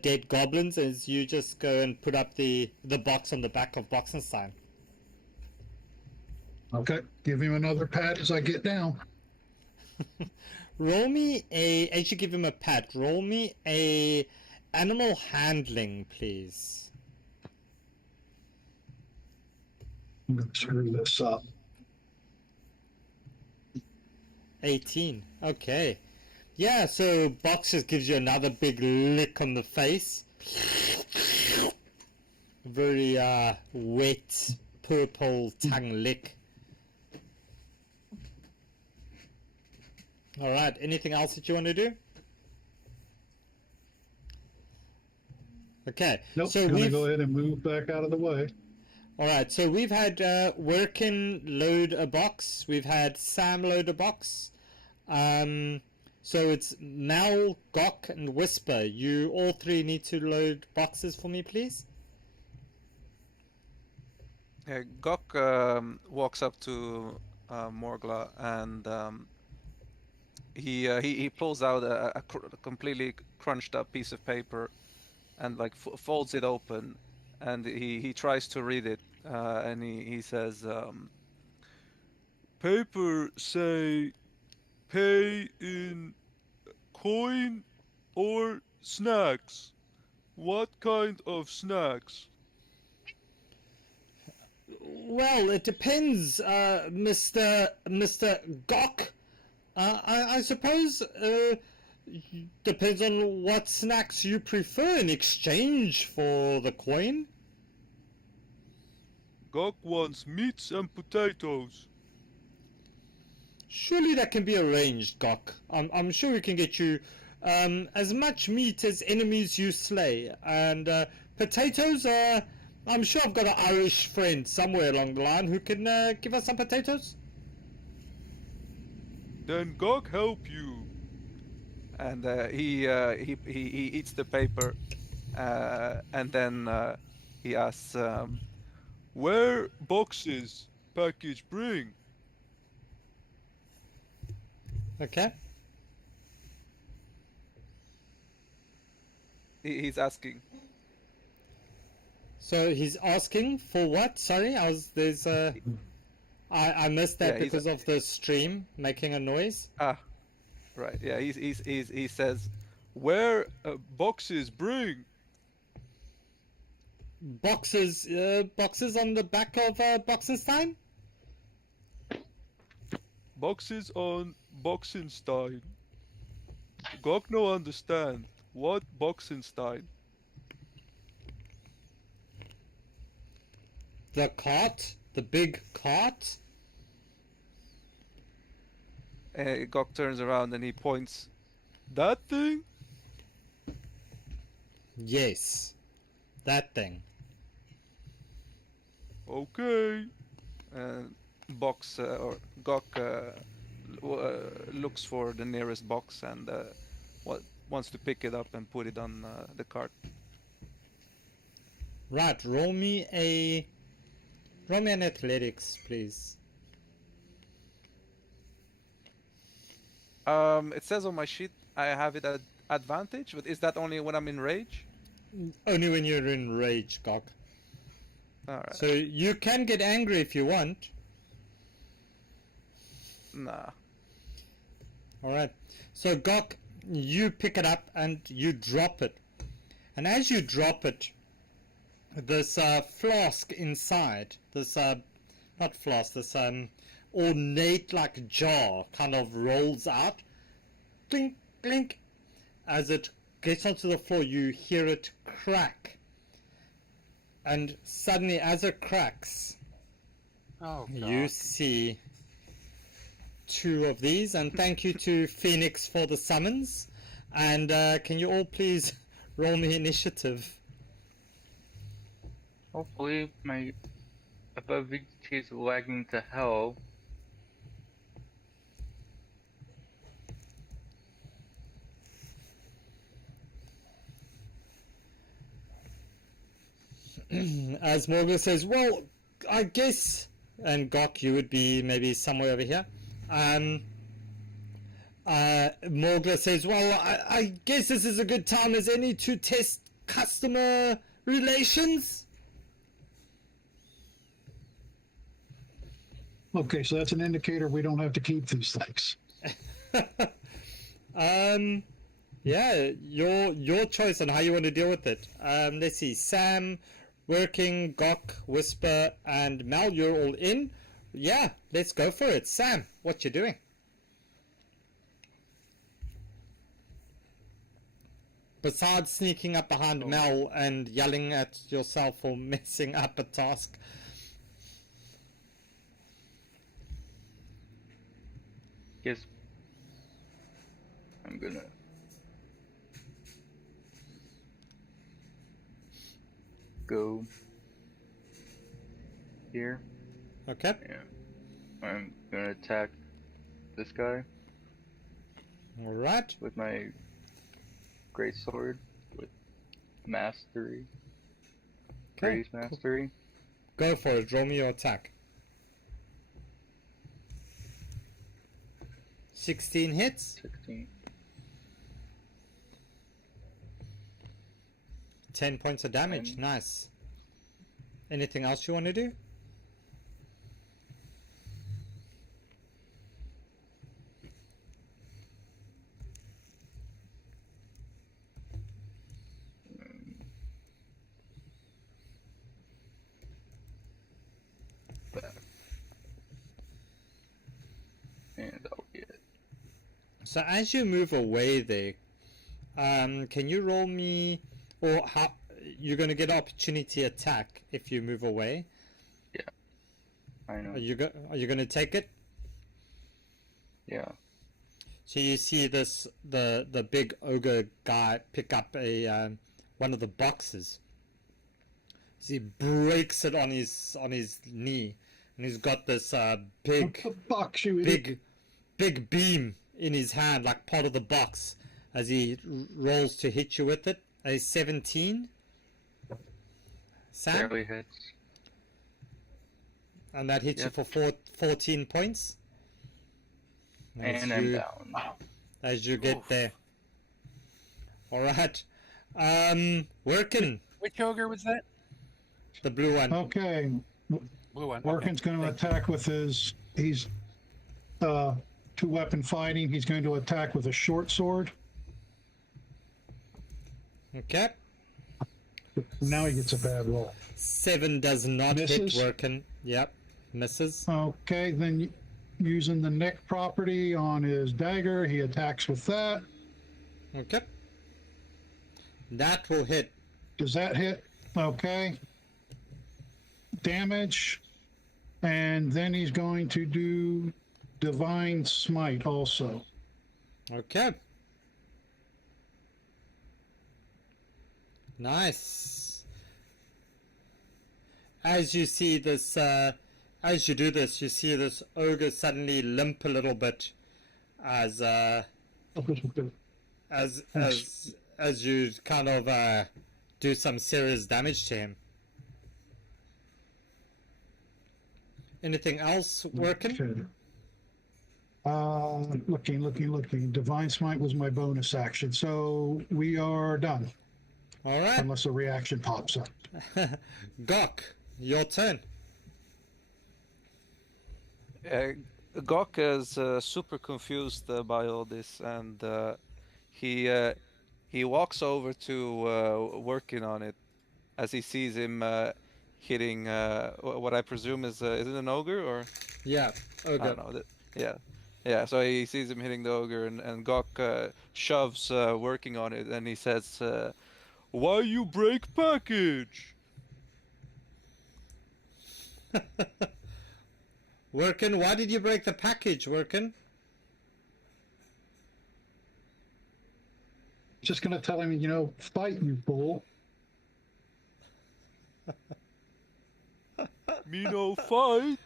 dead goblins as you just go and put up the box on the back of Boxenstein. Okay, give him another pat as I get down. Roll me as you give him a pat, roll me a animal handling, please. I'm going to screw this up. 18. Okay. Yeah, so Box just gives you another big lick on the face. Very wet, purple tongue lick. Alright, anything else that you want to do? Okay. Nope, so going to go ahead and move back out of the way. Alright, so we've had Workin load a box. We've had Sam load a box. So it's Mel, Gok, and Whisper. You all three need to load boxes for me, please. Gok walks up to Morgla and he pulls out a completely crunched up piece of paper and like folds it open, and he tries to read it, and he says, paper say pay in coin or snacks. What kind of snacks? Well, it depends, Mr. Gok. I suppose depends on what snacks you prefer in exchange for the coin. Gok wants meats and potatoes. Surely that can be arranged, Gok. I'm sure we can get you as much meat as enemies you slay. And potatoes, I'm sure I've got an Irish friend somewhere along the line who can give us some potatoes. Then Gok help you. And he eats the paper, and then he asks, where boxes package bring? Okay. He's asking. So he's asking for what? Sorry, I I missed that Yeah, he's because of the stream making a noise. right. Yeah, he says, "Where boxes bring Boxes, boxes on the back of Boxenstein? boxes on Boxenstein." Gok no understand what Boxenstein. The cart? The big cart? Gok turns around and he points. That thing? Yes, that thing. Okay. And box or Gok looks for the nearest box and wants to pick it up and put it on the cart. Right, roll me an athletics, please. It says on my sheet I have it at advantage, but is that only when I'm in rage? Only when you're in rage, Gok. Alright. So you can get angry if you want. Nah. Alright. So Gok, you pick it up and you drop it. And as you drop it, this flask inside, this not flask, this ornate like jar kind of rolls out. Clink, clink. As it gets onto the floor, you hear it crack. And suddenly, as it cracks, Oh, you God. see two of these. And thank you to Phoenix for the summons. And can you all please roll me initiative? Hopefully my ability is lagging to hell. As Morgan says, well, I guess, and Gok, you would be maybe somewhere over here. Morgla says, well, I guess this is a good time as any to test customer relations. Okay, so that's an indicator we don't have to keep these things. Yeah, your choice on how you want to deal with it. Let's see, Sam, Working, Gok, Whisper, and Mal, you're all in. Yeah, let's go for it. Sam, what you doing? Besides sneaking up behind Mel and yelling at yourself for messing up a task. Guess I'm gonna go here. Okay. Yeah. I'm gonna attack this guy All right. with my great sword with mastery. Okay. Grace mastery. Go for it. Roll me your attack. 16 hits. 16. 10 points of damage. 10. Nice. Anything else you want to do? Back. And I'll get So as you move away there, can you roll me, or how you're going to get opportunity attack if you move away? Yeah, I know. Are you going to take it? Yeah. So you see this the big ogre guy pick up a one of the boxes. So he breaks it on his knee, and he's got this big Box you idiot. big beam in his hand, like part of the box, as he rolls to hit you with it. A 17. Sam, Barely hits. and that hits Yep. you for 14 points. And I'm down. As you get there. All right. Working Which ogre was that? the blue one. Okay. Blue one. Workin's going to attack with his. He's 2-weapon fighting. He's going to attack with a short sword. Okay. Now he gets a bad roll. 7 does not Misses. hit Workin. Yep. Misses. Okay, then using the nick property on his dagger, he attacks with that. Okay. That will hit. Does that hit? Okay. Damage. And then he's going to do Divine Smite also. Okay. Nice. As you see this, as you do this, you see this ogre suddenly limp a little bit, as you kind of do some serious damage to him. Anything else working? Okay. Looking. Divine Smite was my bonus action, so we are done. All right. Unless a reaction pops up. Gok, your turn. Gok is super confused by all this, and he walks over to working on it as he sees him hitting what I presume is it an ogre or? Yeah, ogre. I don't know. Yeah. So he sees him hitting the ogre, and Gok shoves working on it, and he says, "Why you break package?" Workin, why did you break the package, Workin? Just gonna tell him, fight, you fool. Me no fight.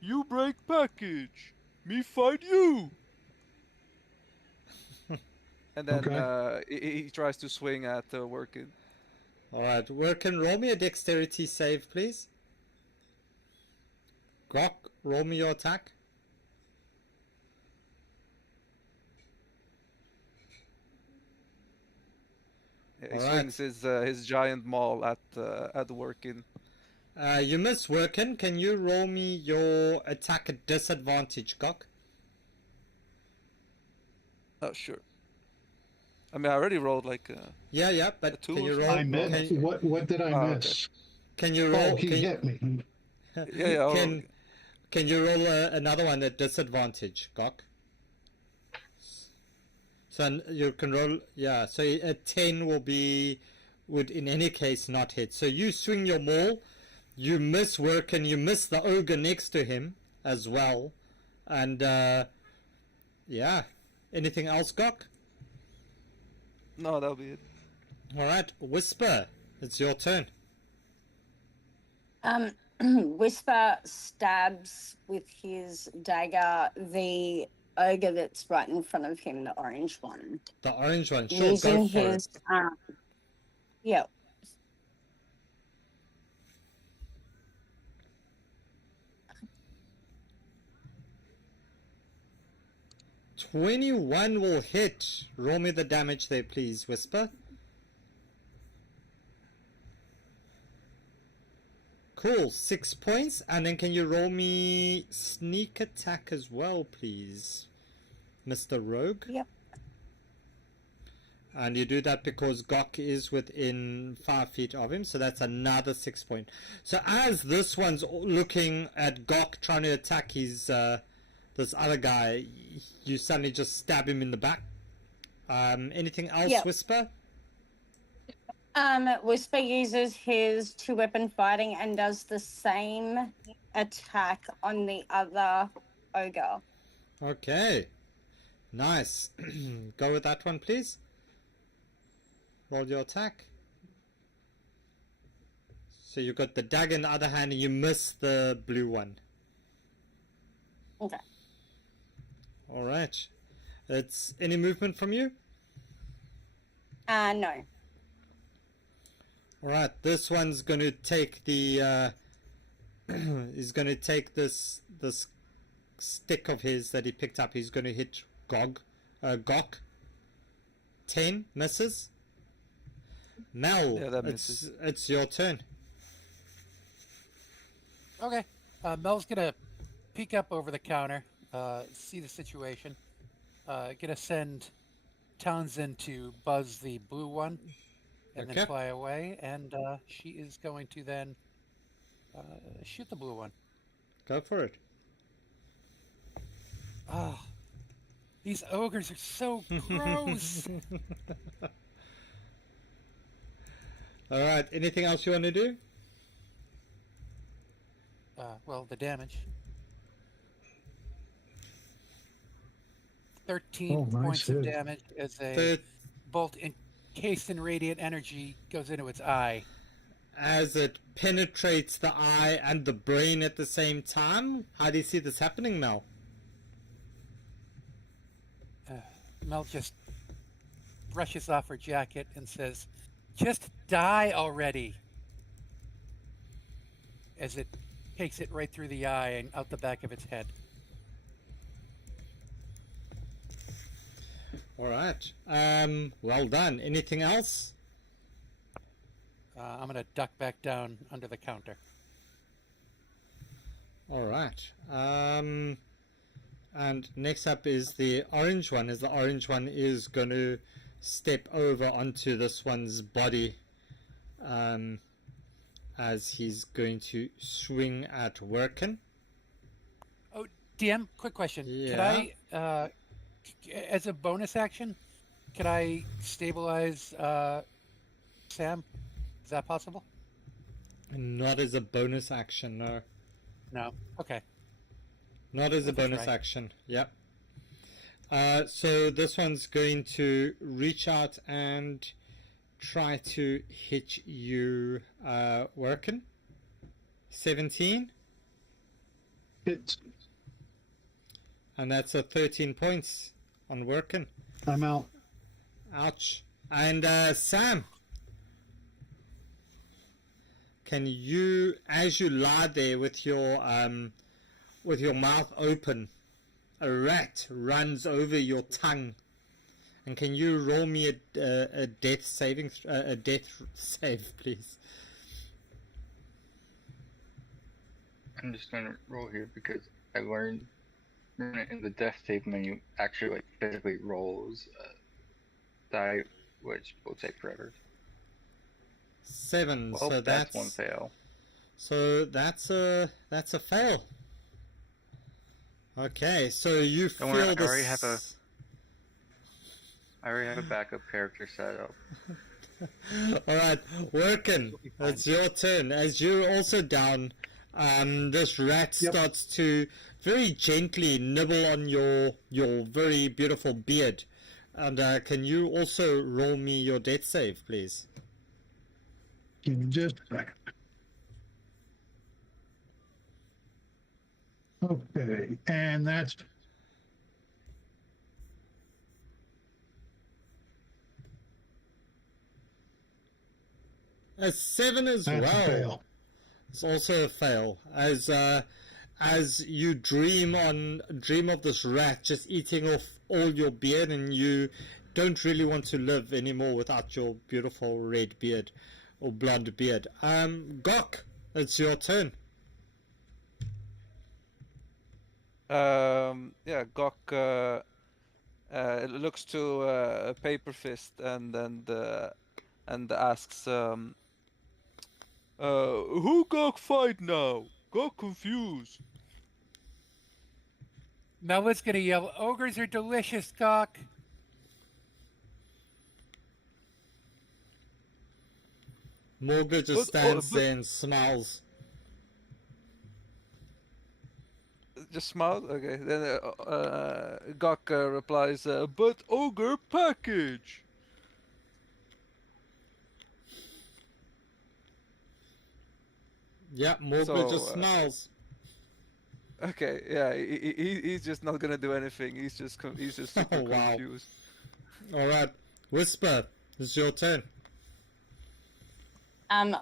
You break package. Me fight you. And then he tries to swing at Workin. Alright, Workin, roll me a dexterity save, please. Gok, roll me your attack. He swings his giant maul at Workin. You miss, Workin. Can you roll me your attack at disadvantage, Gok? Oh, sure. I mean, I already rolled like Yeah, but two can you or roll? I missed. What did I miss? Okay. Can you roll? Oh, he hit me. Yeah. Can you roll another one at disadvantage, Gok? So you can roll, yeah, so a 10 would in any case not hit. So you swing your maul, you miss Work, and you miss the ogre next to him as well. And, yeah. Anything else, Gok? No, that'll be it. Alright, Whisper, it's your turn. Whisper stabs with his dagger the ogre that's right in front of him, the orange one. The orange one, sure, Using go for his, yeah. it. 21 will hit. Roll me the damage there, please, Whisper. Cool, 6 points. And then can you roll me sneak attack as well, please, Mr. Rogue? Yep. And you do that because Gok is within 5 feet of him, so that's another 6 point. So as this one's looking at Gok trying to attack his this other guy, you suddenly just stab him in the back. Anything else, Yep. Whisper? Whisper uses his 2-weapon fighting and does the same attack on the other ogre. Okay. Nice. Go with that one, please. Roll your attack. So you've got the dagger in the other hand and you miss the blue one. Okay. Alright. It's any movement from you? No. Alright, this one's going to take the he's going to take this stick of his that he picked up. He's going to hit Gok. 10 misses. Mel, Yeah, that misses. it's your turn. Okay. Mel's gonna peek up over the counter, see the situation. Gonna send Townsend to buzz the blue one, and Okay. then fly away. And she is going to then shoot the blue one. Go for it. Ah, these ogres are so gross. All right. Anything else you want to do? Well, the damage. 13 nice points of hit. damage as a Third, bolt encased in radiant energy goes into its eye. as it penetrates the eye and the brain at the same time. How do you see this happening now? Mel just brushes off her jacket and says, "Just die already," as it takes it right through the eye and out the back of its head. All right. Well done. Anything else? I'm going to duck back down under the counter. All right. And next up is the orange one. As the orange one is going to step over onto this one's body, as he's going to swing at Workin. Oh, DM, quick question. Could Yeah. I, as a bonus action, could I stabilize Sam? Is that possible? Not as a bonus action, no. No. Okay. Not as a Worth a bonus try. action. Yep. So this one's going to reach out and try to hit you, Workin. 17. It's, And that's a 13 points on Workin. I'm out. Ouch. And Sam, can you, as you lie there with your mouth open, a rat runs over your tongue, and can you roll me a death saving a death save, please? I'm just gonna roll here because I learned in the death save menu actually like physically rolls die, which will take forever. 7. Well, so that's one fail. So that's a fail. Okay, so you Don't feel worry, this. I already have a backup character set up. All right, Workin, it's your turn. As you're also down, this rat starts to very gently nibble on your very beautiful beard. And can you also roll me your death save, please? Give me just a second. Okay, and that's A 7 as a well. fail. It's also a fail. As you dream of this rat just eating off all your beard, and you don't really want to live anymore without your beautiful red beard or blonde beard. Gok, it's your turn. Yeah, Gok looks to Paper Fist and asks, "Who Gok fight now? Got confused." Melwood's gonna yell, "Ogres are delicious, Gok!" Morga just stands there and smiles. Just smile. Okay, then Gok replies, "But ogre package." Yeah, Morga So, just smiles. Okay, yeah, he's just not gonna do anything. He's just super Oh, wow. confused. All right, Whisper, it's your turn.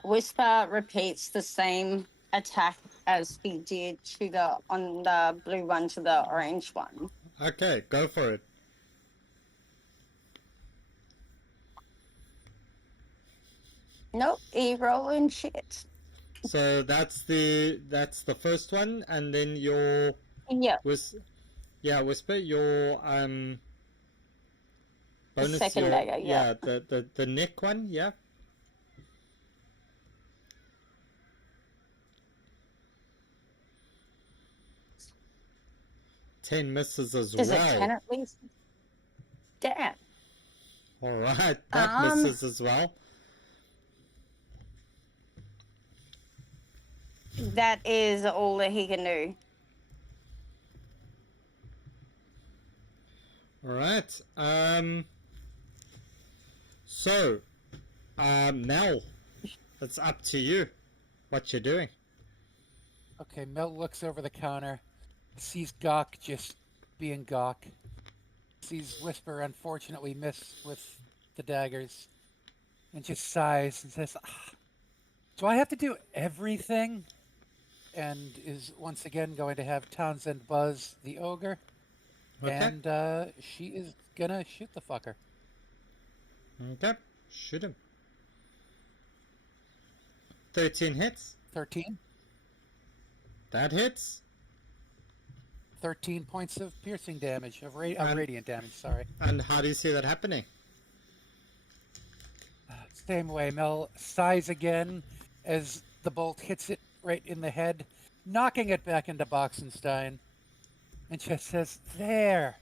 Whisper repeats the same attack as he did on the blue one to the orange one. Okay, go for it. Nope, he rolling shit. So that's the first one, and then your Yeah, whisper your bonus second your dagger, yeah. the neck one, yeah. Ten misses as Is it well. 10 at least? Damn. All right, that misses as well. That is all that he can do. All right. So, Mel, it's up to you. What you doing? Okay, Mel looks over the counter, sees Gawk just being Gawk, sees Whisper unfortunately miss with the daggers, and just sighs and says, do I have to do everything? And is once again going to have Townsend buzz the ogre. Okay. And she is gonna shoot the fucker. Okay, shoot him. 13 hits. 13. That hits. 13 points of piercing damage, of radiant damage, sorry. And how do you see that happening? Same way, Mel sighs again as the bolt hits it right in the head, knocking it back into Boxenstein, and just says, there,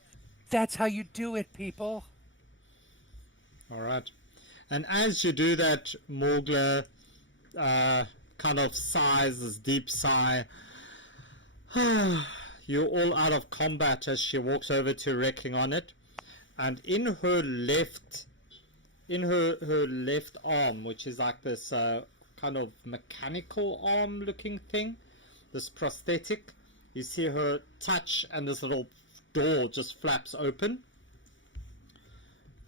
that's how you do it, people. All right. And as you do that, Morgla kind of sighs this deep sigh. You're all out of combat as she walks over to wrecking on it. And in her left arm, which is like this kind of mechanical arm looking thing, this prosthetic, you see her touch and this little door just flaps open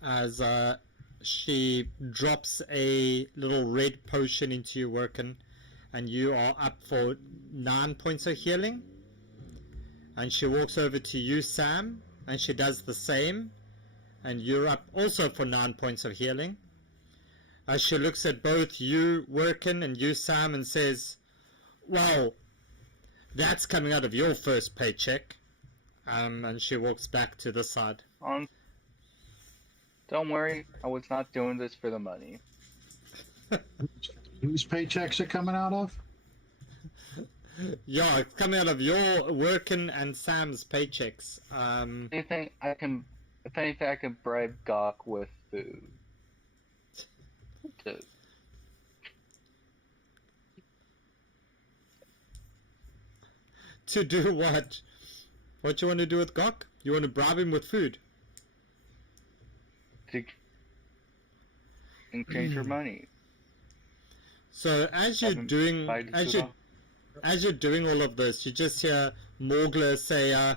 as she drops a little red potion into your working, and you are up for 9 points of healing. And she walks over to you, Sam, and she does the same, and you're up also for 9 points of healing. As she looks at both you, Workin, and you, Sam, and says, well, that's coming out of your first paycheck. And she walks back to the side. Don't worry, I was not doing this for the money. Whose paychecks are coming out of? Yeah, it's coming out of your Workin and Sam's paychecks. Do you think I can, if anything, I can bribe Gawk with food? To do what? What you want to do with Gok? You want to bribe him with food? To exchange for money. So as you're doing all of this, you just hear Morgla say,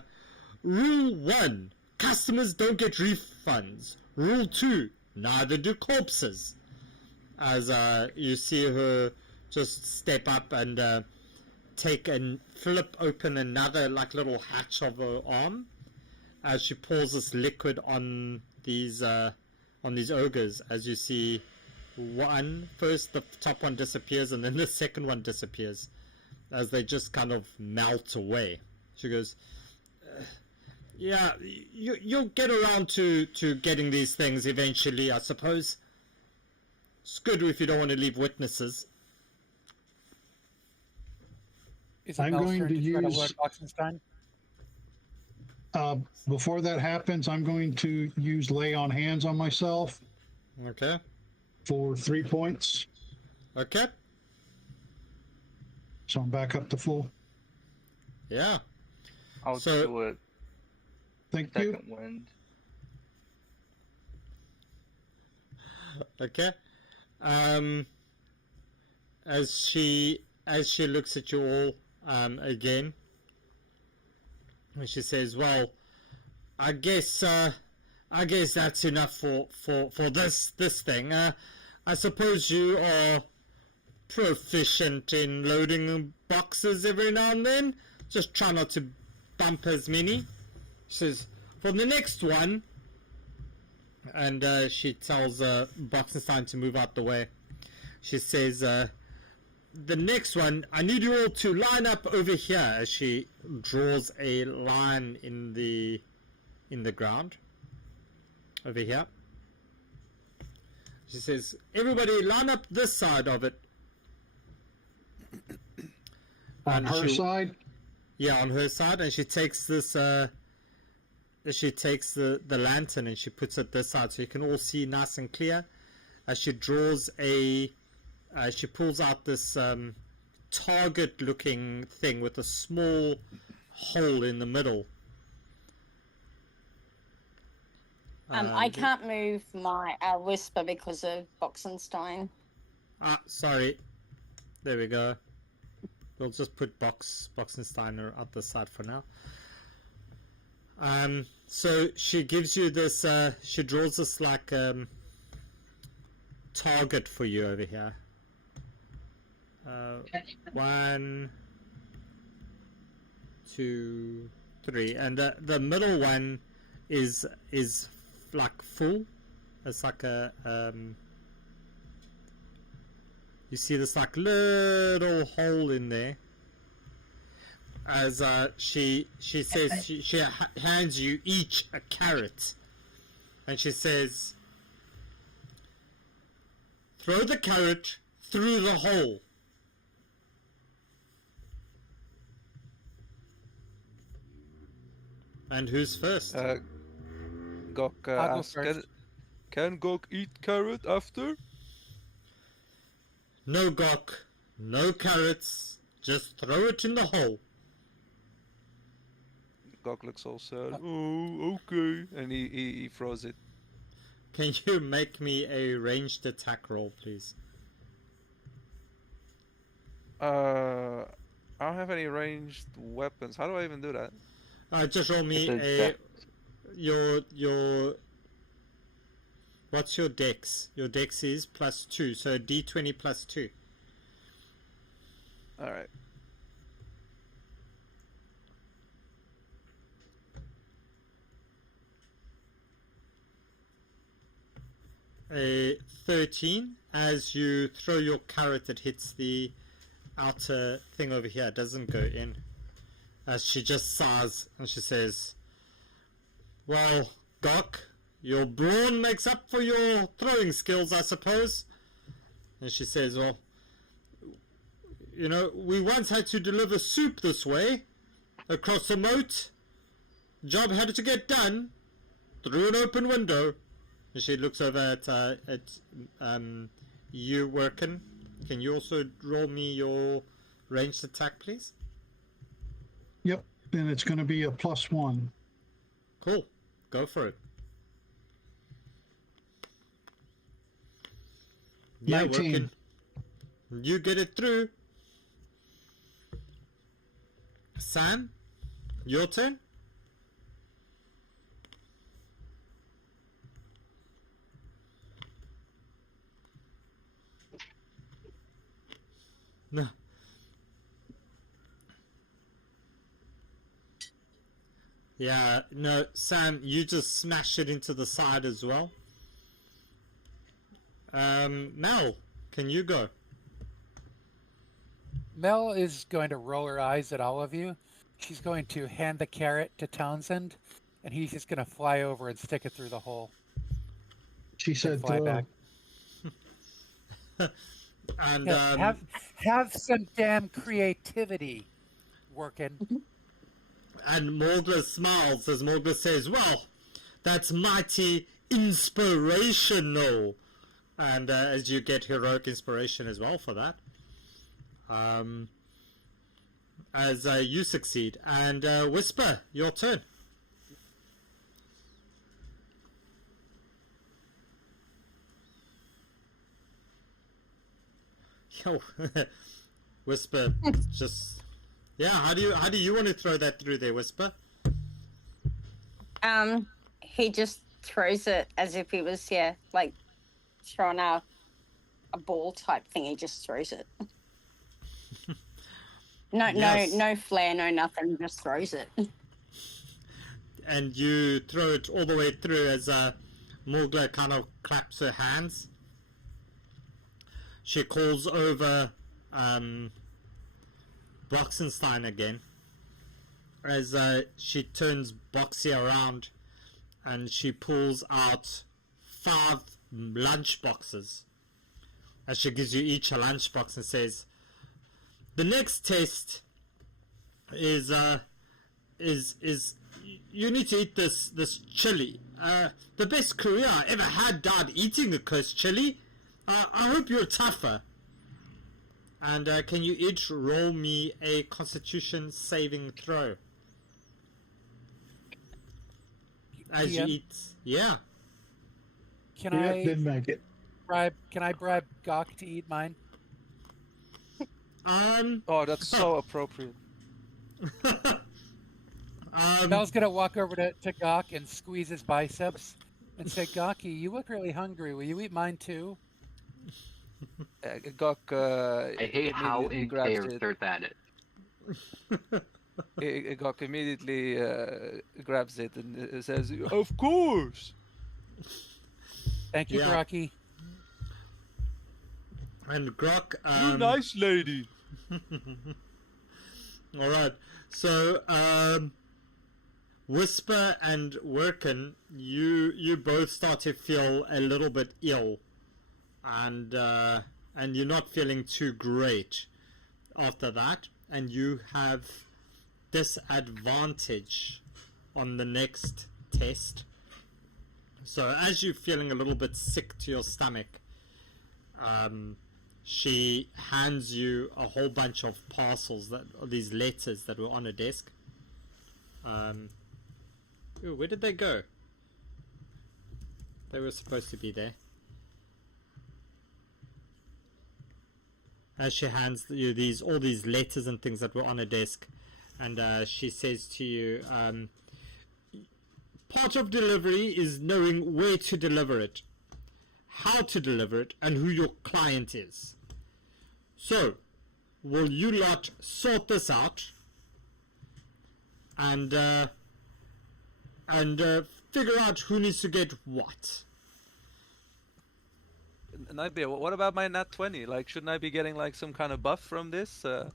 Rule 1, customers don't get refunds. Rule 2, neither do corpses. As you see her just step up and take and flip open another like little hatch of her arm as she pours this liquid on these ogres. As you see, first the top one disappears and then the second one disappears as they just kind of melt away. She goes, yeah, you'll get around to getting these things eventually, I suppose. It's good if you don't want to leave witnesses. Is it I'm Mel's going turn to try to use- alert Boxenstein? Before that happens, I'm going to use lay on hands on myself Okay. for 3 points. Okay. So I'm back up to full. Yeah. I'll do it. Thank Second you. wind. Okay. As she looks at you all again, and she says, "Well, I guess that's enough for this thing. I suppose you are proficient in loading boxes every now and then. Just try not to bump as many." She says, "For the next one," and she tells Boxenstein to move out the way. She says, the next one, I need you all to line up over here as she draws a line in the ground. Over here. She says, everybody line up this side of it. On her side? Yeah, on her side, and she takes this she takes the lantern and she puts it this side so you can all see nice and clear. As she draws she pulls out this target looking thing with a small hole in the middle. I can't move my whisper because of Boxenstein. Sorry. There we go. We'll just put Boxensteiner up the side for now. So she gives you this, she draws this like target for you over here. 1, 2, 3, and the middle one is like full. It's like a you see this like little hole in there. As she says, she hands you each a carrot, and she says, throw the carrot through the hole. And who's first? Gok I'll go asks, first. can Gok eat carrot after? No, Gok, no carrots, just throw it in the hole. Gok looks all sad. Oh, okay. And he throws it. Can you make me a ranged attack roll, please? I don't have any ranged weapons. How do I even do that? Just roll me your what's your dex? Your dex is +2, so d20 +2. Alright. A 13. As you throw your carrot, it hits the outer thing over here. It doesn't go in. As she just sighs and she says, well, Gok, your brawn makes up for your throwing skills, I suppose. And she says, well, you know, we once had to deliver soup this way, across the moat. Job had to get done, through an open window. And she looks over at you, Workin. Can you also roll me your ranged attack, please? Yep, and it's going to be a +1. Cool. Go for it. 19. Workin. You get it through. Sam, your turn. No. Yeah, no, Sam, you just smash it into the side as well. Mel, can you go? Mel is going to roll her eyes at all of you. She's going to hand the carrot to Townsend, and he's just going to fly over and stick it through the hole. She And said fly throw. back. And Yeah, have some damn creativity working. And Morgla smiles as Morgla says, well, that's mighty inspirational. And as you get heroic inspiration as well for that. As you succeed. And Whisper, your turn. Yo, Whisper, just... Yeah, how do you want to throw that through there, Whisper? He just throws it as if he was like throwing a ball type thing. He just throws it. Yes. No flair, no nothing. Just throws it. And you throw it all the way through as Morgla kind of claps her hands. She calls over Boxenstein again, as she turns Boxy around and she pulls out 5 lunch boxes. As she gives you each a lunchbox and says, "The next test is you need to eat this chili. The best career I ever had died eating the cursed chili. I hope you're tougher. And can you each roll me a Constitution saving throw as you DM? eat? Yeah. Can Yeah, I didn't make it. bribe? Can I bribe Gawk to eat mine? Oh, that's so appropriate. Mel's gonna walk over to Gawk and squeeze his biceps and say, "Gawky, you look really hungry. Will you eat mine too?" Gok I hate how immediately they grabs it. are at it. Gok immediately grabs it and says, "Of course." Thank you, Yeah. Grokky. And Grok, You nice lady. all right. So, Whisper and Workin, you both start to feel a little bit ill, and you're not feeling too great after that, and you have disadvantage on the next test. So, as you're feeling a little bit sick to your stomach, she hands you a whole bunch of parcels, these letters that were on her desk. Ooh, where did they go? They were supposed to be there. As she hands you all these letters and things that were on her desk, and she says to you, part of delivery is knowing where to deliver it, how to deliver it, and who your client is. So, will you lot sort this out and figure out who needs to get what? Nightbeard, what about my nat 20? Like, shouldn't I be getting like some kind of buff from this? No,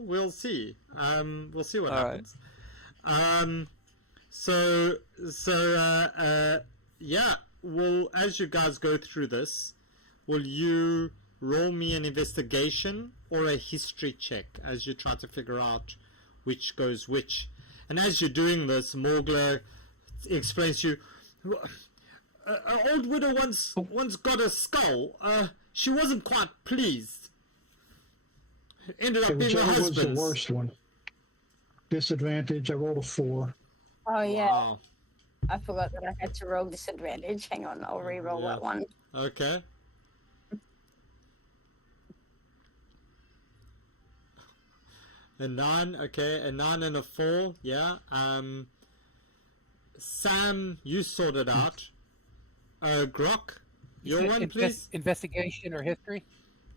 we'll see. We'll see what All right. happens. Yeah. Well, as you guys go through this, will you roll me an investigation or a history check as you try to figure out which goes which? And as you're doing this, Morgler explains to you, an old widow once got a skull. She wasn't quite pleased. Ended up So being her whichever was the husband's. worst one. Disadvantage, I rolled a 4. Oh yeah, Wow. I forgot that I had to roll disadvantage. Hang on, I'll re-roll Yeah. that one. Okay. A 9, okay, a 9 and a 4, yeah. Sam, you sort it out. Grok, You your said one, please. Investigation or history?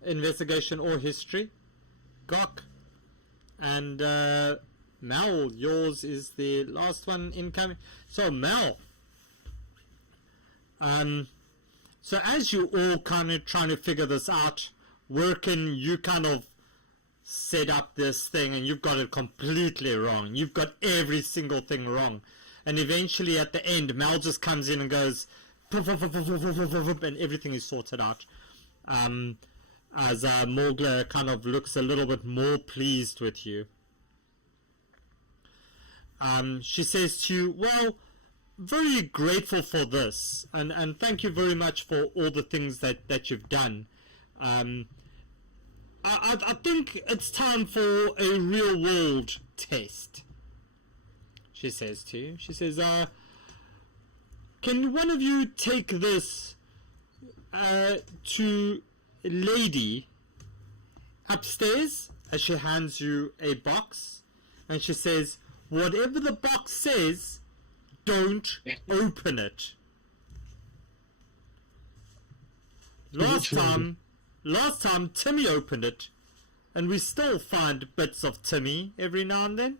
Investigation or history. Gok. And Mel, yours is the last one incoming. So Mel, so as you all kind of trying to figure this out, working, you kind of set up this thing and you've got it completely wrong. You've got every single thing wrong. And eventually at the end, Mel just comes in and goes, and everything is sorted out. As Morgler kind of looks a little bit more pleased with you. She says to you, well, very grateful for this, and thank you very much for all the things that you've done. I think it's time for a real world test, she says to you. She says, can one of you take this to lady upstairs? As she hands you a box, and she says, whatever the box says, don't open it. Last time Timmy opened it, and we still find bits of Timmy every now and then.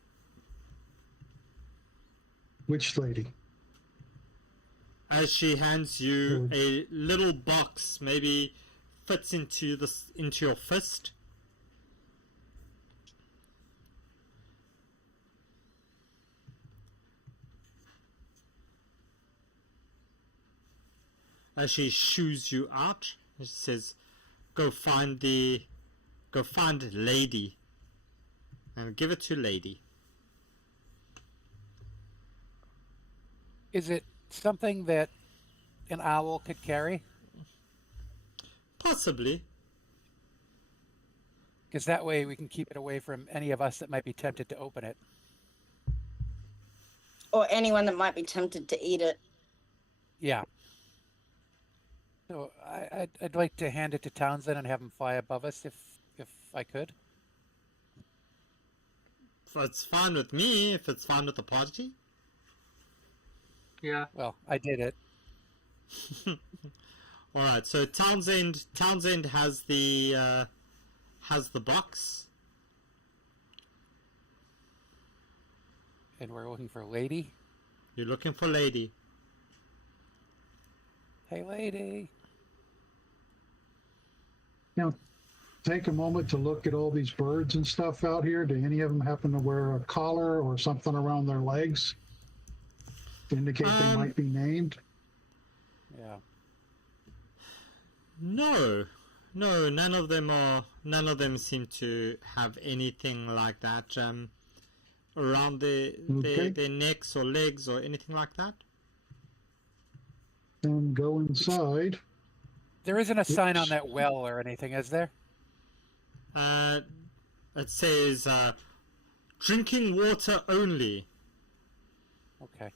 Which lady? As she hands you a little box, maybe fits into your fist. As she shoos you out, she says, go find Lady. And give it to Lady. Is it something that an owl could carry? Possibly. Because that way we can keep it away from any of us that might be tempted to open it. Or anyone that might be tempted to eat it. Yeah. So I'd like to hand it to Townsend and have him fly above us if I could. It's fine with me, if it's fine with the party. Yeah. Well, I did it. Alright, so Townsend has the box. And we're looking for Lady. You're looking for Lady. Hey, Lady. Now, take a moment to look at all these birds and stuff out here. Do any of them happen to wear a collar or something around their legs to indicate they might be named? Yeah. No, none of them seem to have anything like that around their necks or legs or anything like that. Then go inside. There isn't a sign on that well or anything, is there? It says drinking water only. Okay.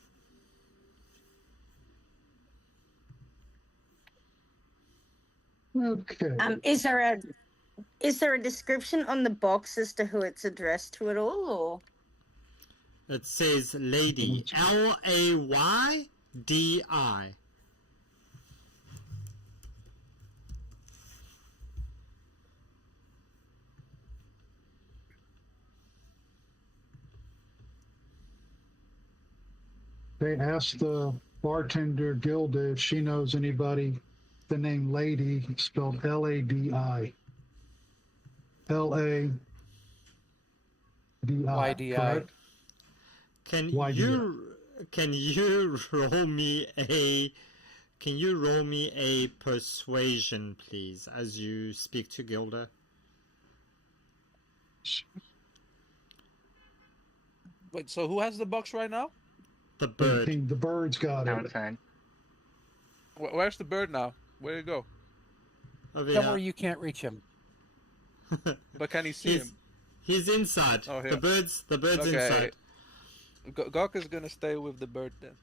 Okay. Is there a description on the box as to who it's addressed to at all, or? It says Lady. Laydi. They asked the bartender Gilda if she knows anybody the name Lady, spelled Ladi. Ladi. YDI. Correct? Can YDI. you roll me a persuasion, please, as you speak to Gilda? Wait, so who has the box right now? The bird. The bird's got it. Outside. Where's the bird now? Where'd it go? Over Somewhere here. you can't reach him. But can he see him? He's inside. Oh, here. The bird's Okay. inside. Gok is gonna stay with the bird then.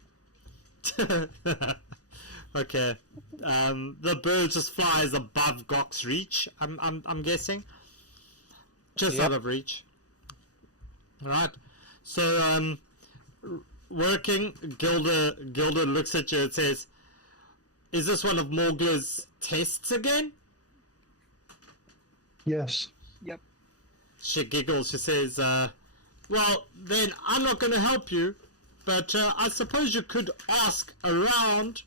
Okay. The bird just flies above Gok's reach. I'm guessing. Just out of reach. All right. So working. Gilda looks at you and says, "Is this one of Morgla's tests again?" Yes. Yep. She giggles. She says, "Well, then I'm not going to help you, but I suppose you could ask around."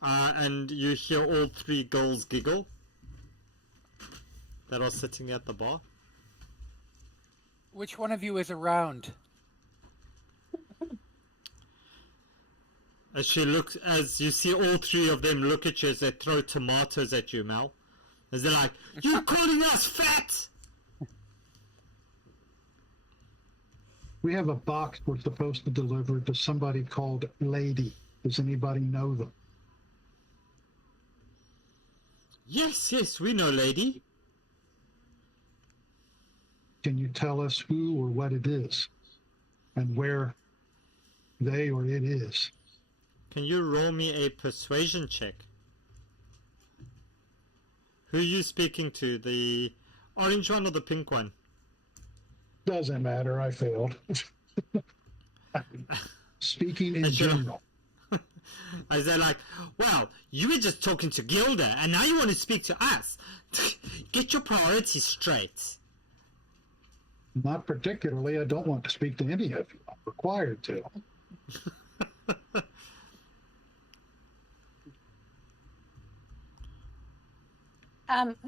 And you hear all three girls giggle that are sitting at the bar. Which one of you is around? As you see all three of them look at you as they throw tomatoes at you, Mel. As they're like, "You calling us fat?" We have a box we're supposed to deliver to somebody called Lady. Does anybody know them? Yes, we know, Lady. Can you tell us who or what it is and where they or it is? Can you roll me a persuasion check? Who are you speaking to? The orange one or the pink one? Doesn't matter. I failed. Speaking in general. As they're like, "Well, you were just talking to Gilda, and now you want to speak to us. Get your priorities straight." Not particularly. I don't want to speak to any of you. I'm required to.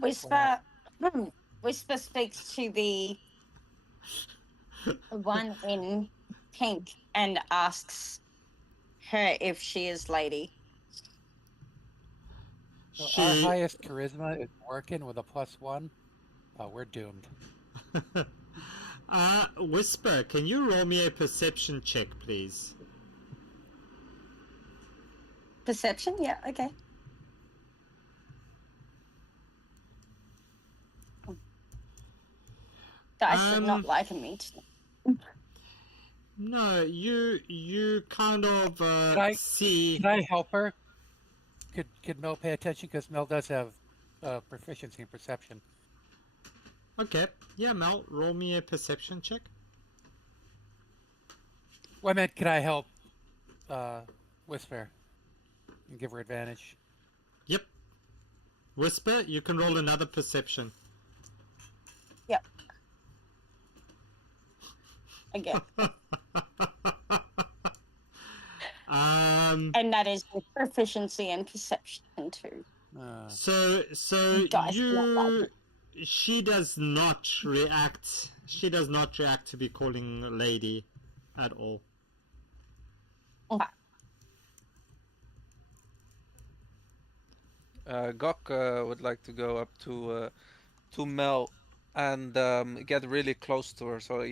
Whisper. Whisper speaks to the one in pink and asks her if she is lady. So our She. highest charisma is working with a +1. Oh, we're doomed. Whisper, can you roll me a perception check, please? Perception? Yeah, okay. Dice is not liking me today. No, you kind of see. Can I help her? Could Mel pay attention? Because Mel does have proficiency in perception. Okay, yeah, Mel, roll me a perception check. Well, I meant, could I help Whisper and give her advantage? Yep. Whisper, you can roll another perception. Yep. Again. And that is with proficiency and perception too. So Dice you, not liking. she does not react. She does not react to be calling lady at all. Okay. Gok would like to go up to Mel and get really close to her so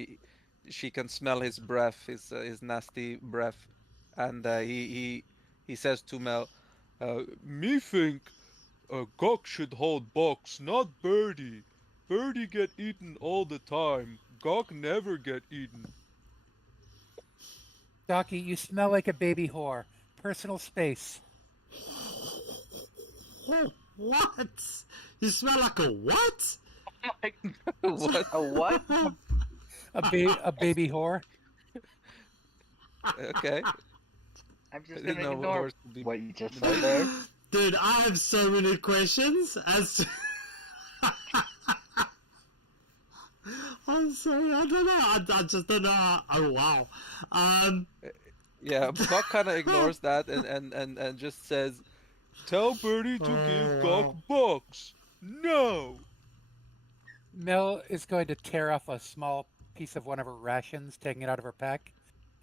she can smell his breath, his nasty breath, and he says to Mel, "Me think Gok should hold box, not Birdie. Birdie get eaten all the time. Gok never get eaten." Docky, you smell like a baby whore. Personal space. What? You smell like a what? What? A what? A baby whore. Okay. I'm just I didn't gonna know ignore horse would be- what you just said there. Dude, I have so many questions as to... I'm sorry, I don't know. I just don't know. Oh, wow. Yeah, Gok kind of ignores that and just says, "Tell Birdie to give Gok box. No." Mel is going to tear off a small piece of one of her rations, taking it out of her pack,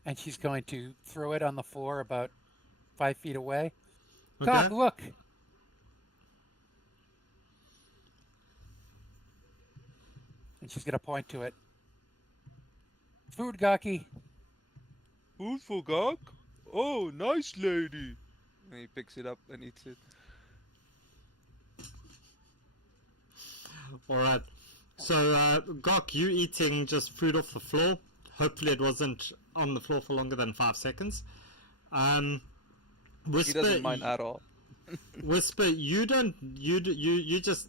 and she's going to throw it on the floor about 5 feet away. Okay. Doc, look! And she's going to point to it. Food, Gaki. Food for Gok? Oh, nice lady. And he picks it up and eats it. Alright. So, Gok, you eating just food off the floor. Hopefully it wasn't on the floor for longer than 5 seconds. Whisper, He doesn't mind at all. Whisper, you just,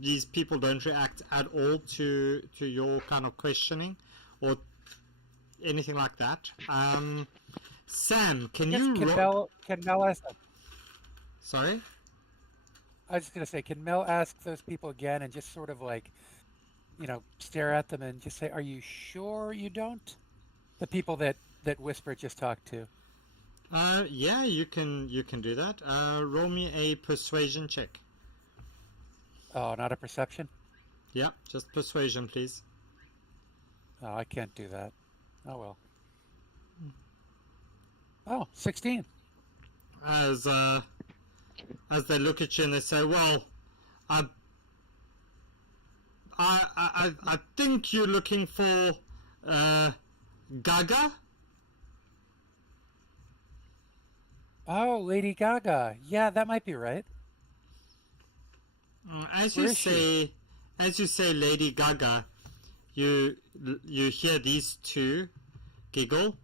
these people don't react at all to your kind of questioning or anything like that. Sam, can you Can Mel ask? Sorry? I was just going to say, can Mel ask those people again and just sort of like, stare at them and just say, "Are you sure you don't?" The people that Whisper just talked to. Yeah, you can do that. Roll me a persuasion check. Oh, not a perception? Yeah, just persuasion, please. Oh, I can't do that. Oh, well. Oh, 16. As they look at you and they say, "Well, I think you're looking for Gaga." Oh, Lady Gaga. Yeah, that might be right. As Where you is she? say, Lady Gaga, you hear these two giggle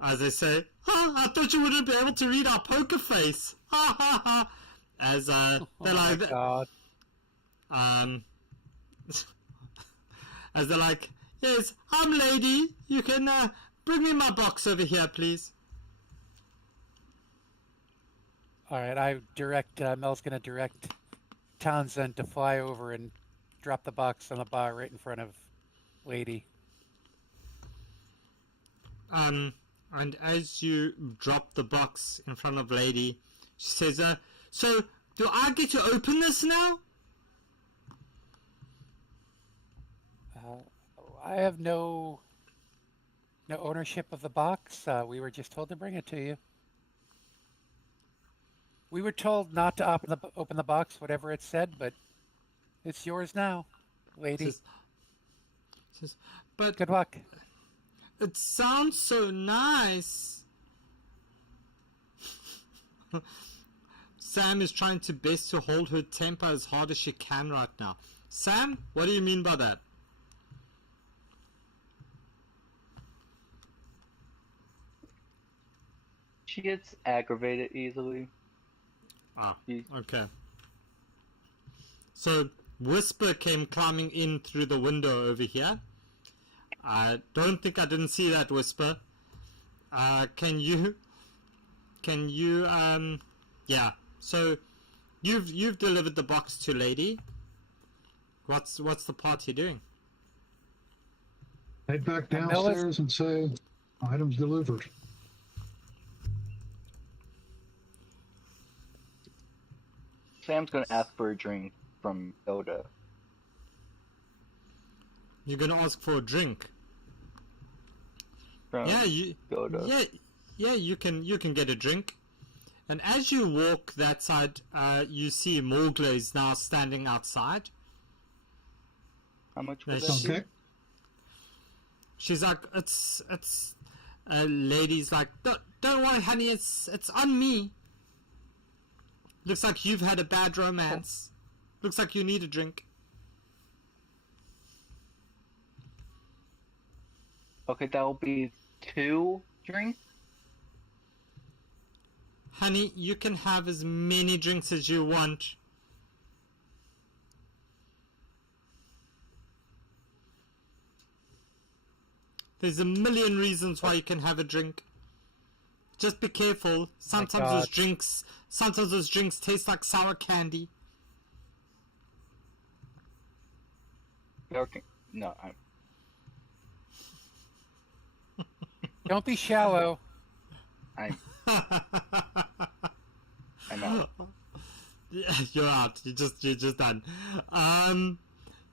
as they say, "I thought you wouldn't be able to read our poker face." Ha ha ha! As they're like, my God. as they're like, "Yes, I'm lady. You can bring me my box over here, please." All right, Mel's going to direct Townsend to fly over and drop the box on the bar right in front of Lady. And as you drop the box in front of Lady, she says, "So Do I get to open this now? I have no ownership of the box. We were just told to bring it to you. We were told not to open the box, whatever it said, but it's yours now, lady. But Good luck. it sounds so nice. Sam is trying to best to hold her temper as hard as she can right now. Sam, what do you mean by that? She gets aggravated easily. Ah, okay. So, Whisper came climbing in through the window over here. I don't think I didn't see that, Whisper. Can you, yeah. So, you've delivered the box to Lady. What's the party doing? Head back downstairs and say, items delivered. Sam's gonna ask for a drink from Yoda. You're gonna ask for a drink? From Yoda. Yeah, you can get a drink. And as you walk that side, you see Morgla is now standing outside. How much would that Okay. be? She's like, it's lady's like, don't worry, honey, it's on me. Looks like you've had a bad romance. Looks like you need a drink. Okay, that will be 2 drinks. Honey, you can have as many drinks as you want. There's a million reasons why you can have a drink. Just be careful. Sometimes those drinks taste like sour candy. Okay. No, Don't be shallow. I'm out. Yeah, you're out. You're just done.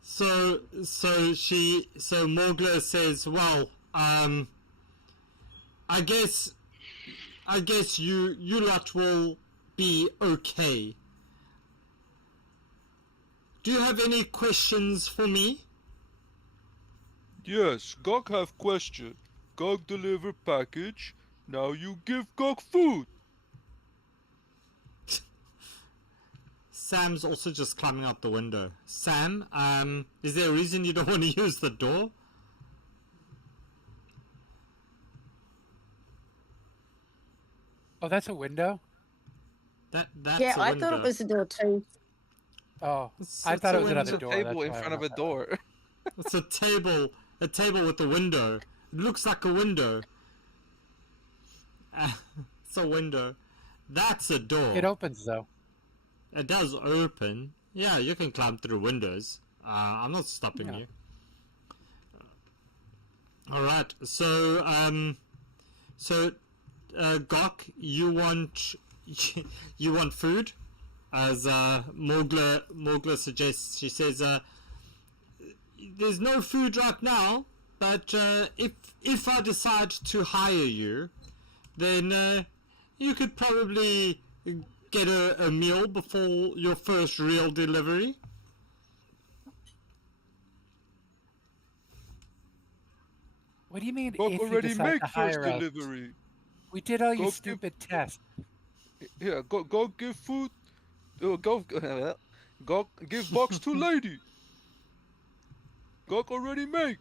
So Morgla says, well, I guess you lot will be okay. Do you have any questions for me? Yes, Gok have question. Gok deliver package. Now you give Gok food. Sam's also just climbing out the window. Sam, is there a reason you don't want to use the door? Oh, that's a window? That's Yeah, a I window. thought it was a door too. Oh, It's I thought it was window. another It's a door. table that's in why I front of a went that way. door. It's a table with a window. It looks like a window. It's a window. That's a door. It opens, though. It does open. Yeah, you can climb through windows. I'm not stopping Yeah. you. All right. So, Gok, you want food? As Morgla suggests, she says, "There's no food right now, but if I decide to hire you, then you could probably get a meal before your first real delivery." What do you mean Gok if you already decide make to first hire us? delivery. We did all your Go give- stupid tests. Yeah, Gok give food. Gok give box to lady. Gok already make.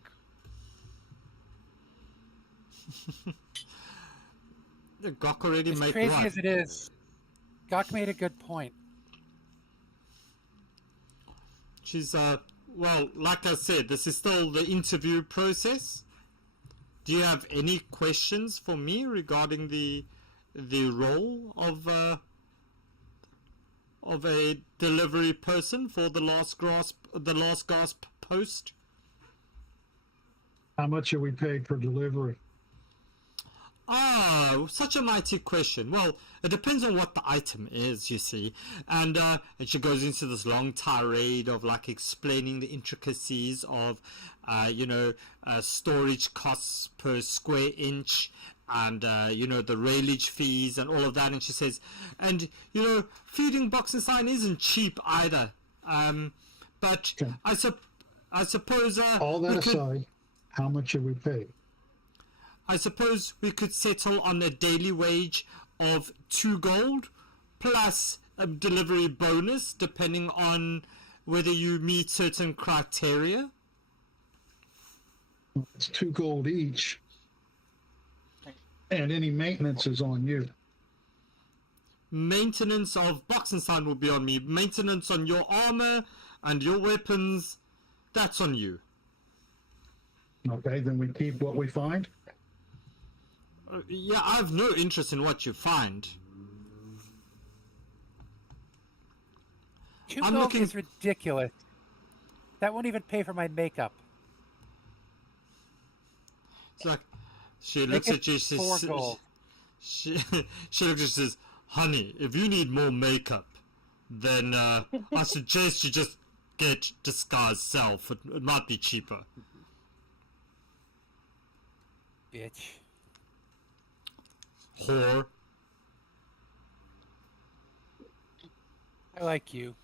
Gok already As make crazy what? as it is, Gok made a good point. She's well, like I said, this is still the interview process. Do you have any questions for me regarding the role of a delivery person for the last gasp post? How much are we paid for delivery? Oh, such a mighty question. Well, it depends on what the item is, you see. And she goes into this long tirade of like explaining the intricacies of, storage costs per square inch and, the railage fees and all of that. And she says, and, feeding Boxenstein isn't cheap either. But Okay. I suppose... All that aside, how much should we pay? I suppose we could settle on a daily wage of 2 gold plus a delivery bonus depending on whether you meet certain criteria. It's 2 gold each. And any maintenance is on you. Maintenance of Boxenstein will be on me. Maintenance on your armor and your weapons, that's on you. Okay, then we keep what we find. Yeah, I have no interest in what you find. 2 I'm gold looking- is ridiculous. That won't even pay for my makeup. It's like, she Make looks it at you, she 4 says, gold. she looks at you and says, honey, if you need more makeup, then I suggest you just get disguised self. It might be cheaper. Bitch. Whore. I like you.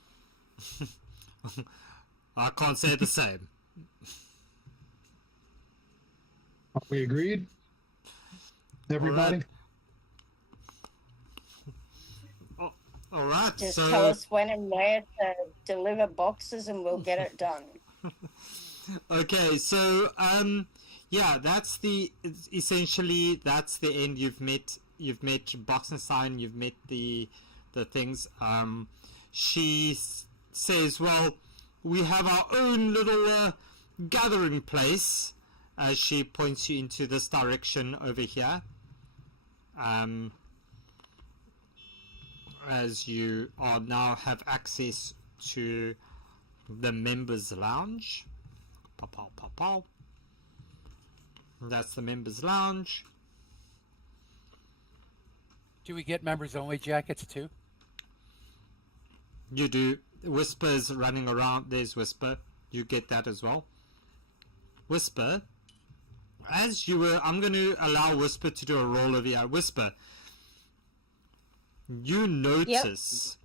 I can't say the same. Are we agreed? Everybody? All right. Just So, tell us when and where to deliver boxes and we'll get it done. okay. So, yeah, that's essentially that's the end. You've met Boxenstein. You've met the things. She says, well, we have our own little gathering place. As she points you into this direction over here. As you are now have access to the members lounge. Pow. That's the members lounge. Do we get members only jackets too? You do. Whisper's running around. There's Whisper. You get that as well. Whisper, as you were, I'm going to allow Whisper to do a roll over here. Whisper, you notice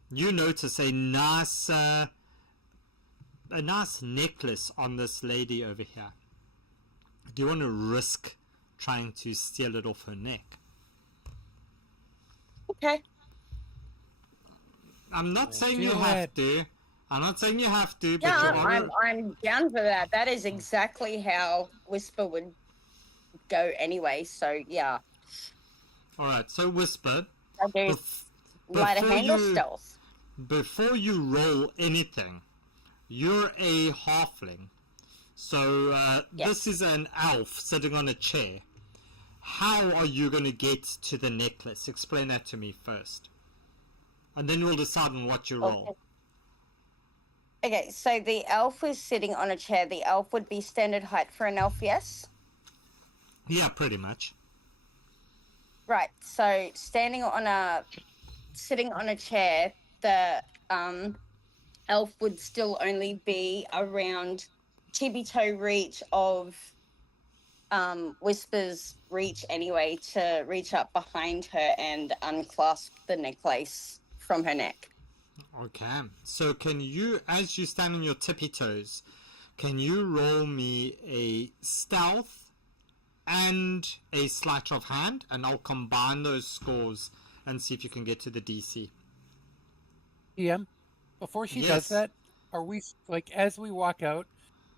a nice necklace on this lady over here. Do you want to risk trying to steal it off her neck? Okay. I'm not saying you do have it. to. I'm not saying you have to, but Yeah, you are. I'm down for that. That is exactly how Whisper would go anyway. So yeah, All right. So Whisper, I do light a before hand or you- stealth. before you roll anything, you're a halfling. So Yes. this is an elf sitting on a chair. How are you going to get to the necklace? Explain that to me first. And then we'll decide on what you roll. Okay, so the elf is sitting on a chair. The elf would be standard height for an elf, yes? Yeah, pretty much. Right. So sitting on a chair, the elf would still only be around tippy toe reach of Whisper's reach anyway, to reach up behind her and unclasp the necklace from her neck. Okay. So can you, as you stand on your tippy toes, can you roll me a stealth and a sleight of hand, and I'll combine those scores and see if you can get to the DC. EM, before she Yes. does that, are we, like, as we walk out,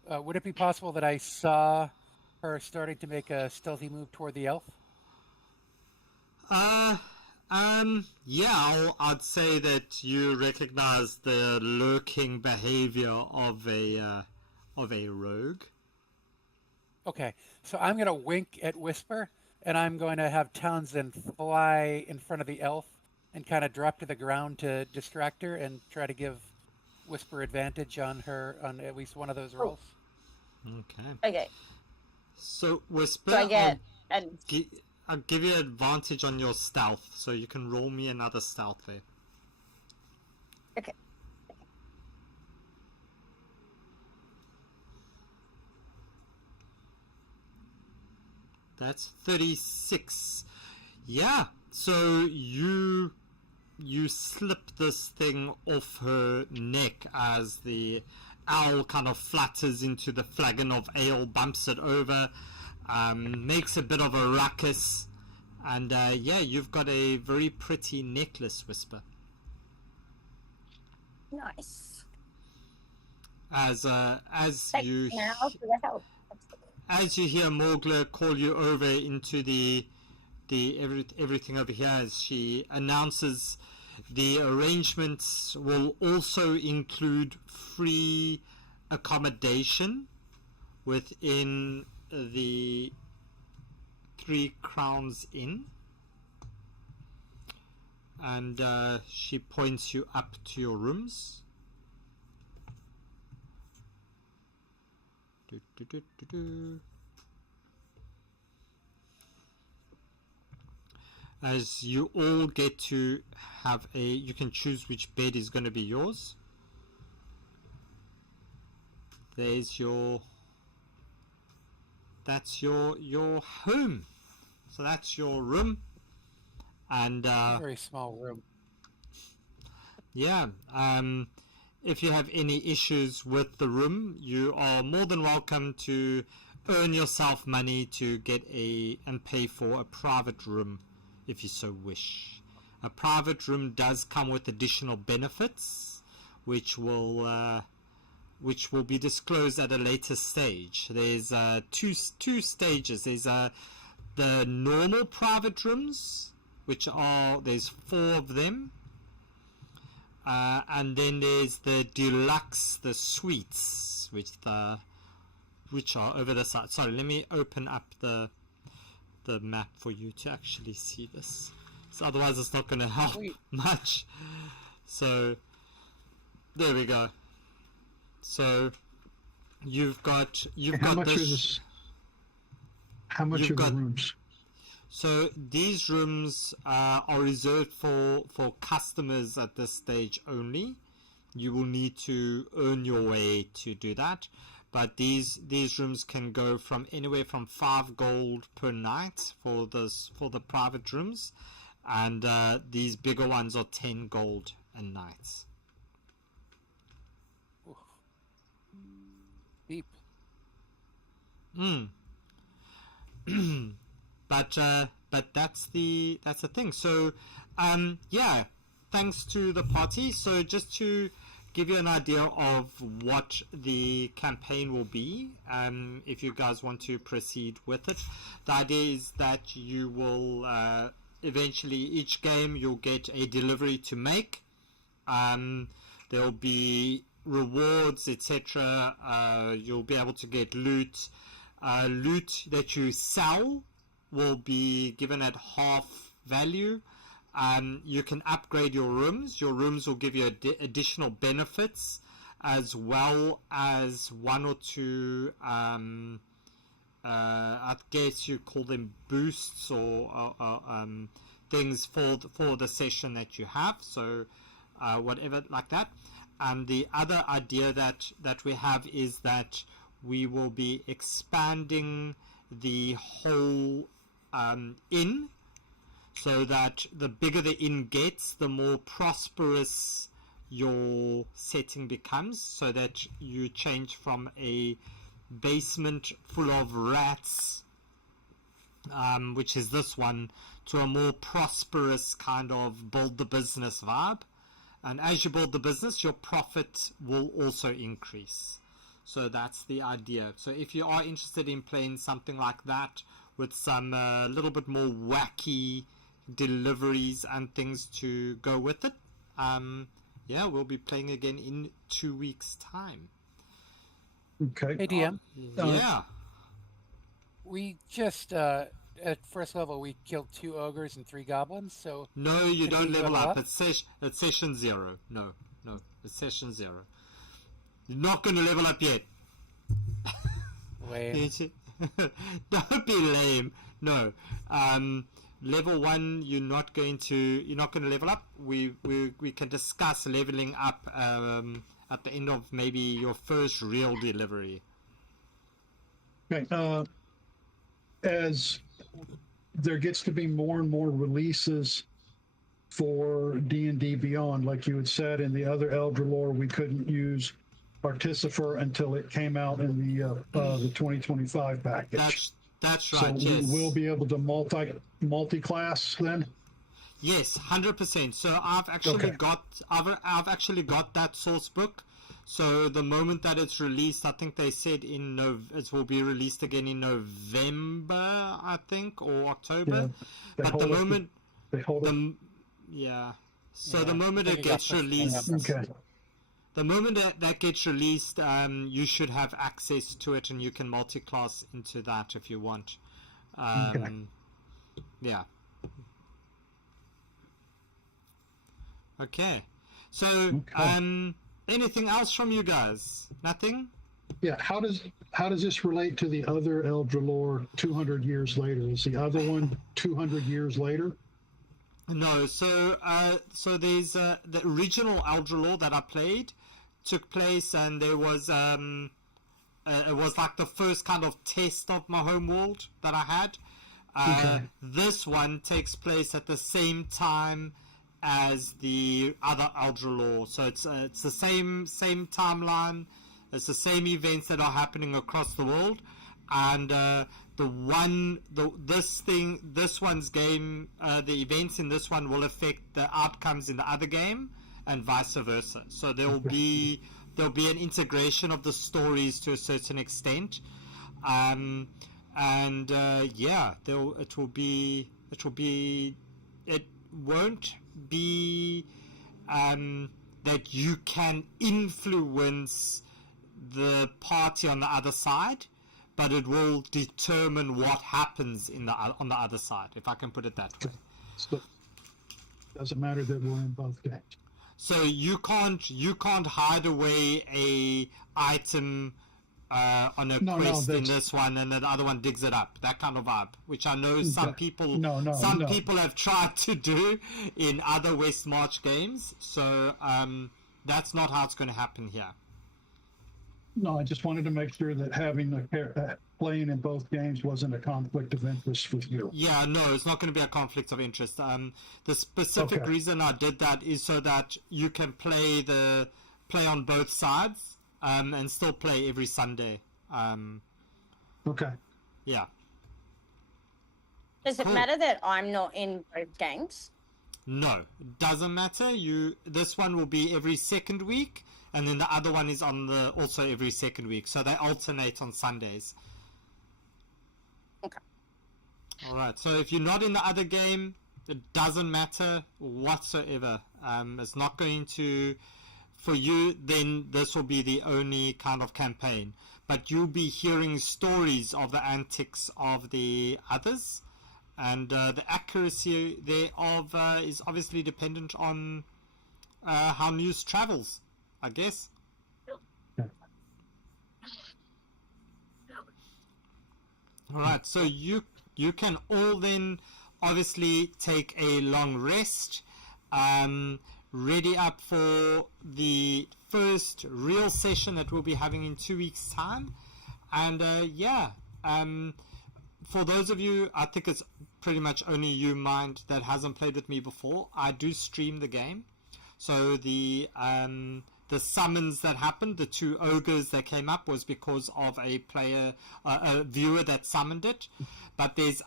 would it be possible that I saw her starting to make a stealthy move toward the elf? Yeah, I'd say that you recognize the lurking behavior of a rogue. Okay, so I'm going to wink at Whisper, and I'm going to have Townsend fly in front of the elf and kind of drop to the ground to distract her and try to give Whisper advantage on her on at least one of those rolls. Okay. Okay. So Whisper, So I get and I'll give you advantage on your stealth, so you can roll me another stealth there. Okay. That's 36. Yeah, so you slip this thing off her neck as the owl kind of flutters into the flagon of ale, bumps it over, makes a bit of a ruckus, and yeah, you've got a very pretty necklace, Whisper. Nice. As Thanks you now for the help. as you hear Morgla call you over into the everything over here, as she announces the arrangements will also include free accommodation within the 3 Crowns Inn, and she points you up to your rooms. As you all get to have you can choose which bed is going to be yours. There's that's your home. So that's your room, and Very small room. yeah, if you have any issues with the room, you are more than welcome to earn yourself money to get and pay for a private room if you so wish. A private room does come with additional benefits, which will be disclosed at a later stage. There's two stages. There's the normal private rooms, there's 4 of them. And then there's the deluxe, the suites, which are over the side. Sorry, let me open up the map for you to actually see this. So otherwise, it's not going to help much. So there we go. So you've got this. How much are the rooms? So these rooms are reserved for customers at this stage only. You will need to earn your way to do that. But these rooms can go from anywhere from 5 gold per night for the private rooms, and these bigger ones are 10 gold a night. Deep. But that's the thing. So yeah, thanks to the party. So just to give you an idea of what the campaign will be, if you guys want to proceed with it, the idea is that you will eventually, each game you'll get a delivery to make. There will be rewards, etc. You'll be able to get loot. Loot that you sell will be given at half value. You can upgrade your rooms. Your rooms will give you additional benefits, as well as 1 or 2, I guess you call them boosts or things for the session that you have. So whatever like that. And the other idea that we have is that we will be expanding the whole inn, so that the bigger the inn gets, the more prosperous your setting becomes, so that you change from a basement full of rats, which is this one, to a more prosperous kind of build the business vibe. And as you build the business, your profit will also increase. So that's the idea. So if you are interested in playing something like that with some little bit more wacky deliveries and things to go with it, yeah, we'll be playing again in 2 weeks' time. Okay. Hey, DM. Yeah. We just, at first level, we killed 2 ogres and 3 goblins, so... No, you Can don't we level level up. up? It's session 0. No, it's session 0. You're not going to level up yet. Lame. Don't be lame. No. Level 1, you're not going to level up. We can discuss leveling up at the end of maybe your first real delivery. Okay. As there gets to be more and more releases for D&D Beyond, like you had said in the other Elder lore, we couldn't use Artificer until it came out in the 2025 package. That's So right. Yes. we will be able to multi-class then. Yes, 100%. So I've actually got that source book. So the moment that it's released, I think they said it will be released again in November, I think, or October. Yeah, but the moment the moment it gets released, okay. the moment that gets released, you should have access to it, and you can multi-class into that if you want. Okay. Yeah. Okay. So, anything else from you guys? Nothing? Yeah. How does this relate to the other Elder lore 200 years later? Is the other one 200 years later? No. So there's the original Elder lore that I played took place, and there was it was like the first kind of test of my home world that I had. This one takes place at the same time as the other Elder lore, so it's the same timeline. It's the same events that are happening across the world, and this one's game, the events in this one will affect the outcomes in the other game, and vice versa. So there'll be an integration of the stories to a certain extent, it won't be that you can influence the party on the other side, but it will determine what happens on the other side, if I can put it that way. So it doesn't matter that we're in both games. So you can't hide away a item on a quest in this one, and the other one digs it up. That kind of vibe, which I know some people people have tried to do in other West March games. So that's not how it's going to happen here. No, I just wanted to make sure that having playing in both games wasn't a conflict of interest with you. Yeah, no, it's not going to be a conflict of interest. The specific reason I did that is so that you can play on both sides, and still play every Sunday. Okay. Yeah. Does it matter that I'm not in both games? No, it doesn't matter. This one will be every second week, and then the other one is also every second week. So they alternate on Sundays. Okay. All right. So if you're not in the other game, it doesn't matter whatsoever. It's not going to, for you, then this will be the only kind of campaign. But you'll be hearing stories of the antics of the others, and the accuracy thereof is obviously dependent on how news travels, I guess. All right, so you can all then obviously take a long rest, ready up for the first real session that we'll be having in 2 weeks' time. And for those of you, I think it's pretty much only you, Mind, that hasn't played with me before. I do stream the game, so the summons that happened, the 2 ogres that came up, was because of a viewer that summoned it. But there's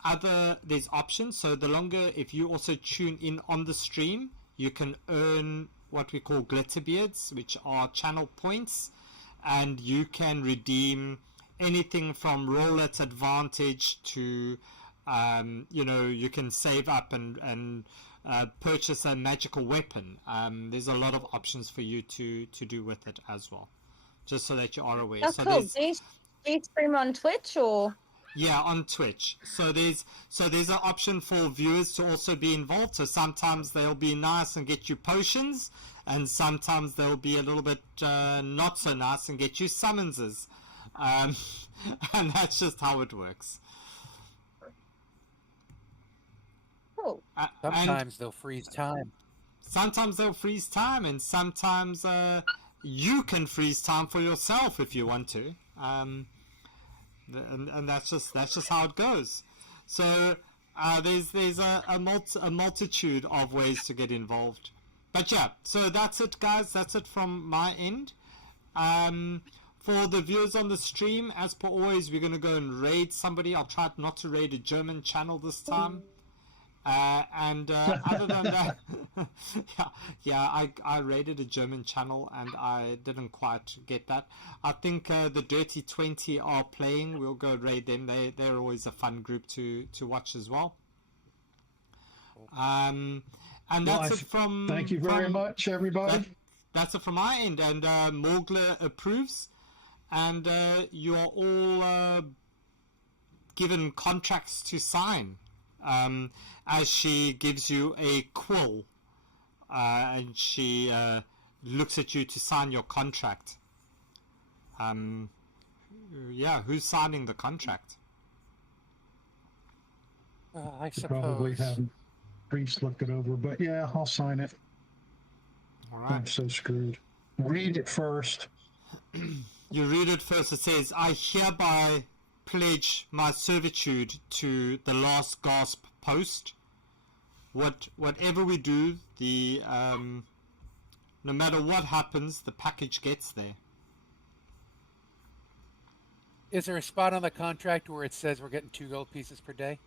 options. So if you also tune in on the stream, you can earn what we call Glitterbeards, which are channel points, and you can redeem anything from roll at advantage to, you can save up and purchase a magical weapon. There's a lot of options for you to do with it as well, just so that you are aware. That's cool. Do you stream on Twitch or? Yeah, on Twitch. So there's an option for viewers to also be involved. So sometimes they'll be nice and get you potions, and sometimes they'll be a little bit not so nice and get you summonses. And that's just how it works. and Sometimes they'll freeze time. sometimes they'll freeze time, and sometimes you can freeze time for yourself if you want to. And that's just how it goes. So there's a multitude of ways to get involved. But yeah, so that's it, guys. That's it from my end. For the viewers on the stream, as per always, we're going to go and raid somebody. I'll try not to raid a German channel this time. Other than that, I raided a German channel and I didn't quite get that. I think the Dirty 20 are playing. We'll go raid them. They're always a fun group to watch as well. And that's it from. Thank you very much, everybody. That's it from my end. And Morgler approves. And you are all given contracts to sign. As she gives you a quill, and she looks at you to sign your contract. Who's signing the contract? I Probably suppose. have Priest look it over, but yeah, I'll sign it. All right. I'm so screwed. Read it first. You read it first. It says, "I hereby pledge my servitude to the last Gasp post. Whatever we do, no matter what happens, the package gets there." Is there a spot on the contract where it says we're getting 2 gold pieces per day?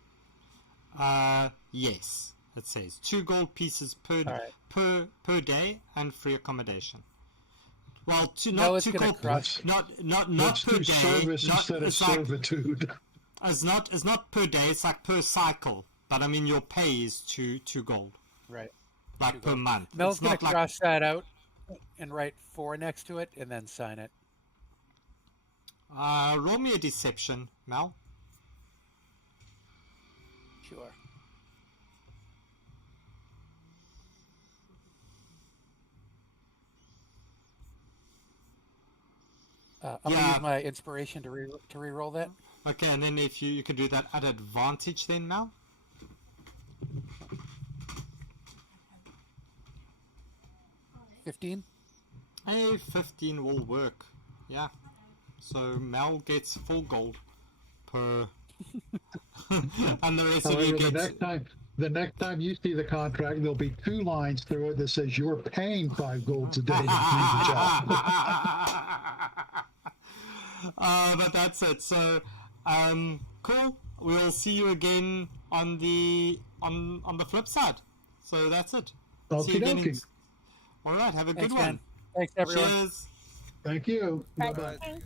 Yes. It says 2 gold pieces per day and free accommodation. Well, not 2 gold, not per day. Service instead of servitude. It's not per day. It's like per cycle. But I mean, your pay is 2 gold. Right. Like per month. Mel's It's going not to like, cross that out and write 4 next to it and then sign it. roll me a deception, Mel. Sure. I'm going to use my inspiration to re-roll that. Okay, and then if you could do that at advantage then, Mel. $15. Hey, 15 will work. Yeah. So Mel gets full gold per... and the rest of you However, get... the next time you see the contract, there'll be 2 lines through it that says you're paying 5 golds a day to do the job. But that's it. So, cool. We'll see you again on the flip side. So that's it. See you again. All right. Have a good one. Thanks, everyone. Cheers. Thank you. Bye. Bye-bye. Bye.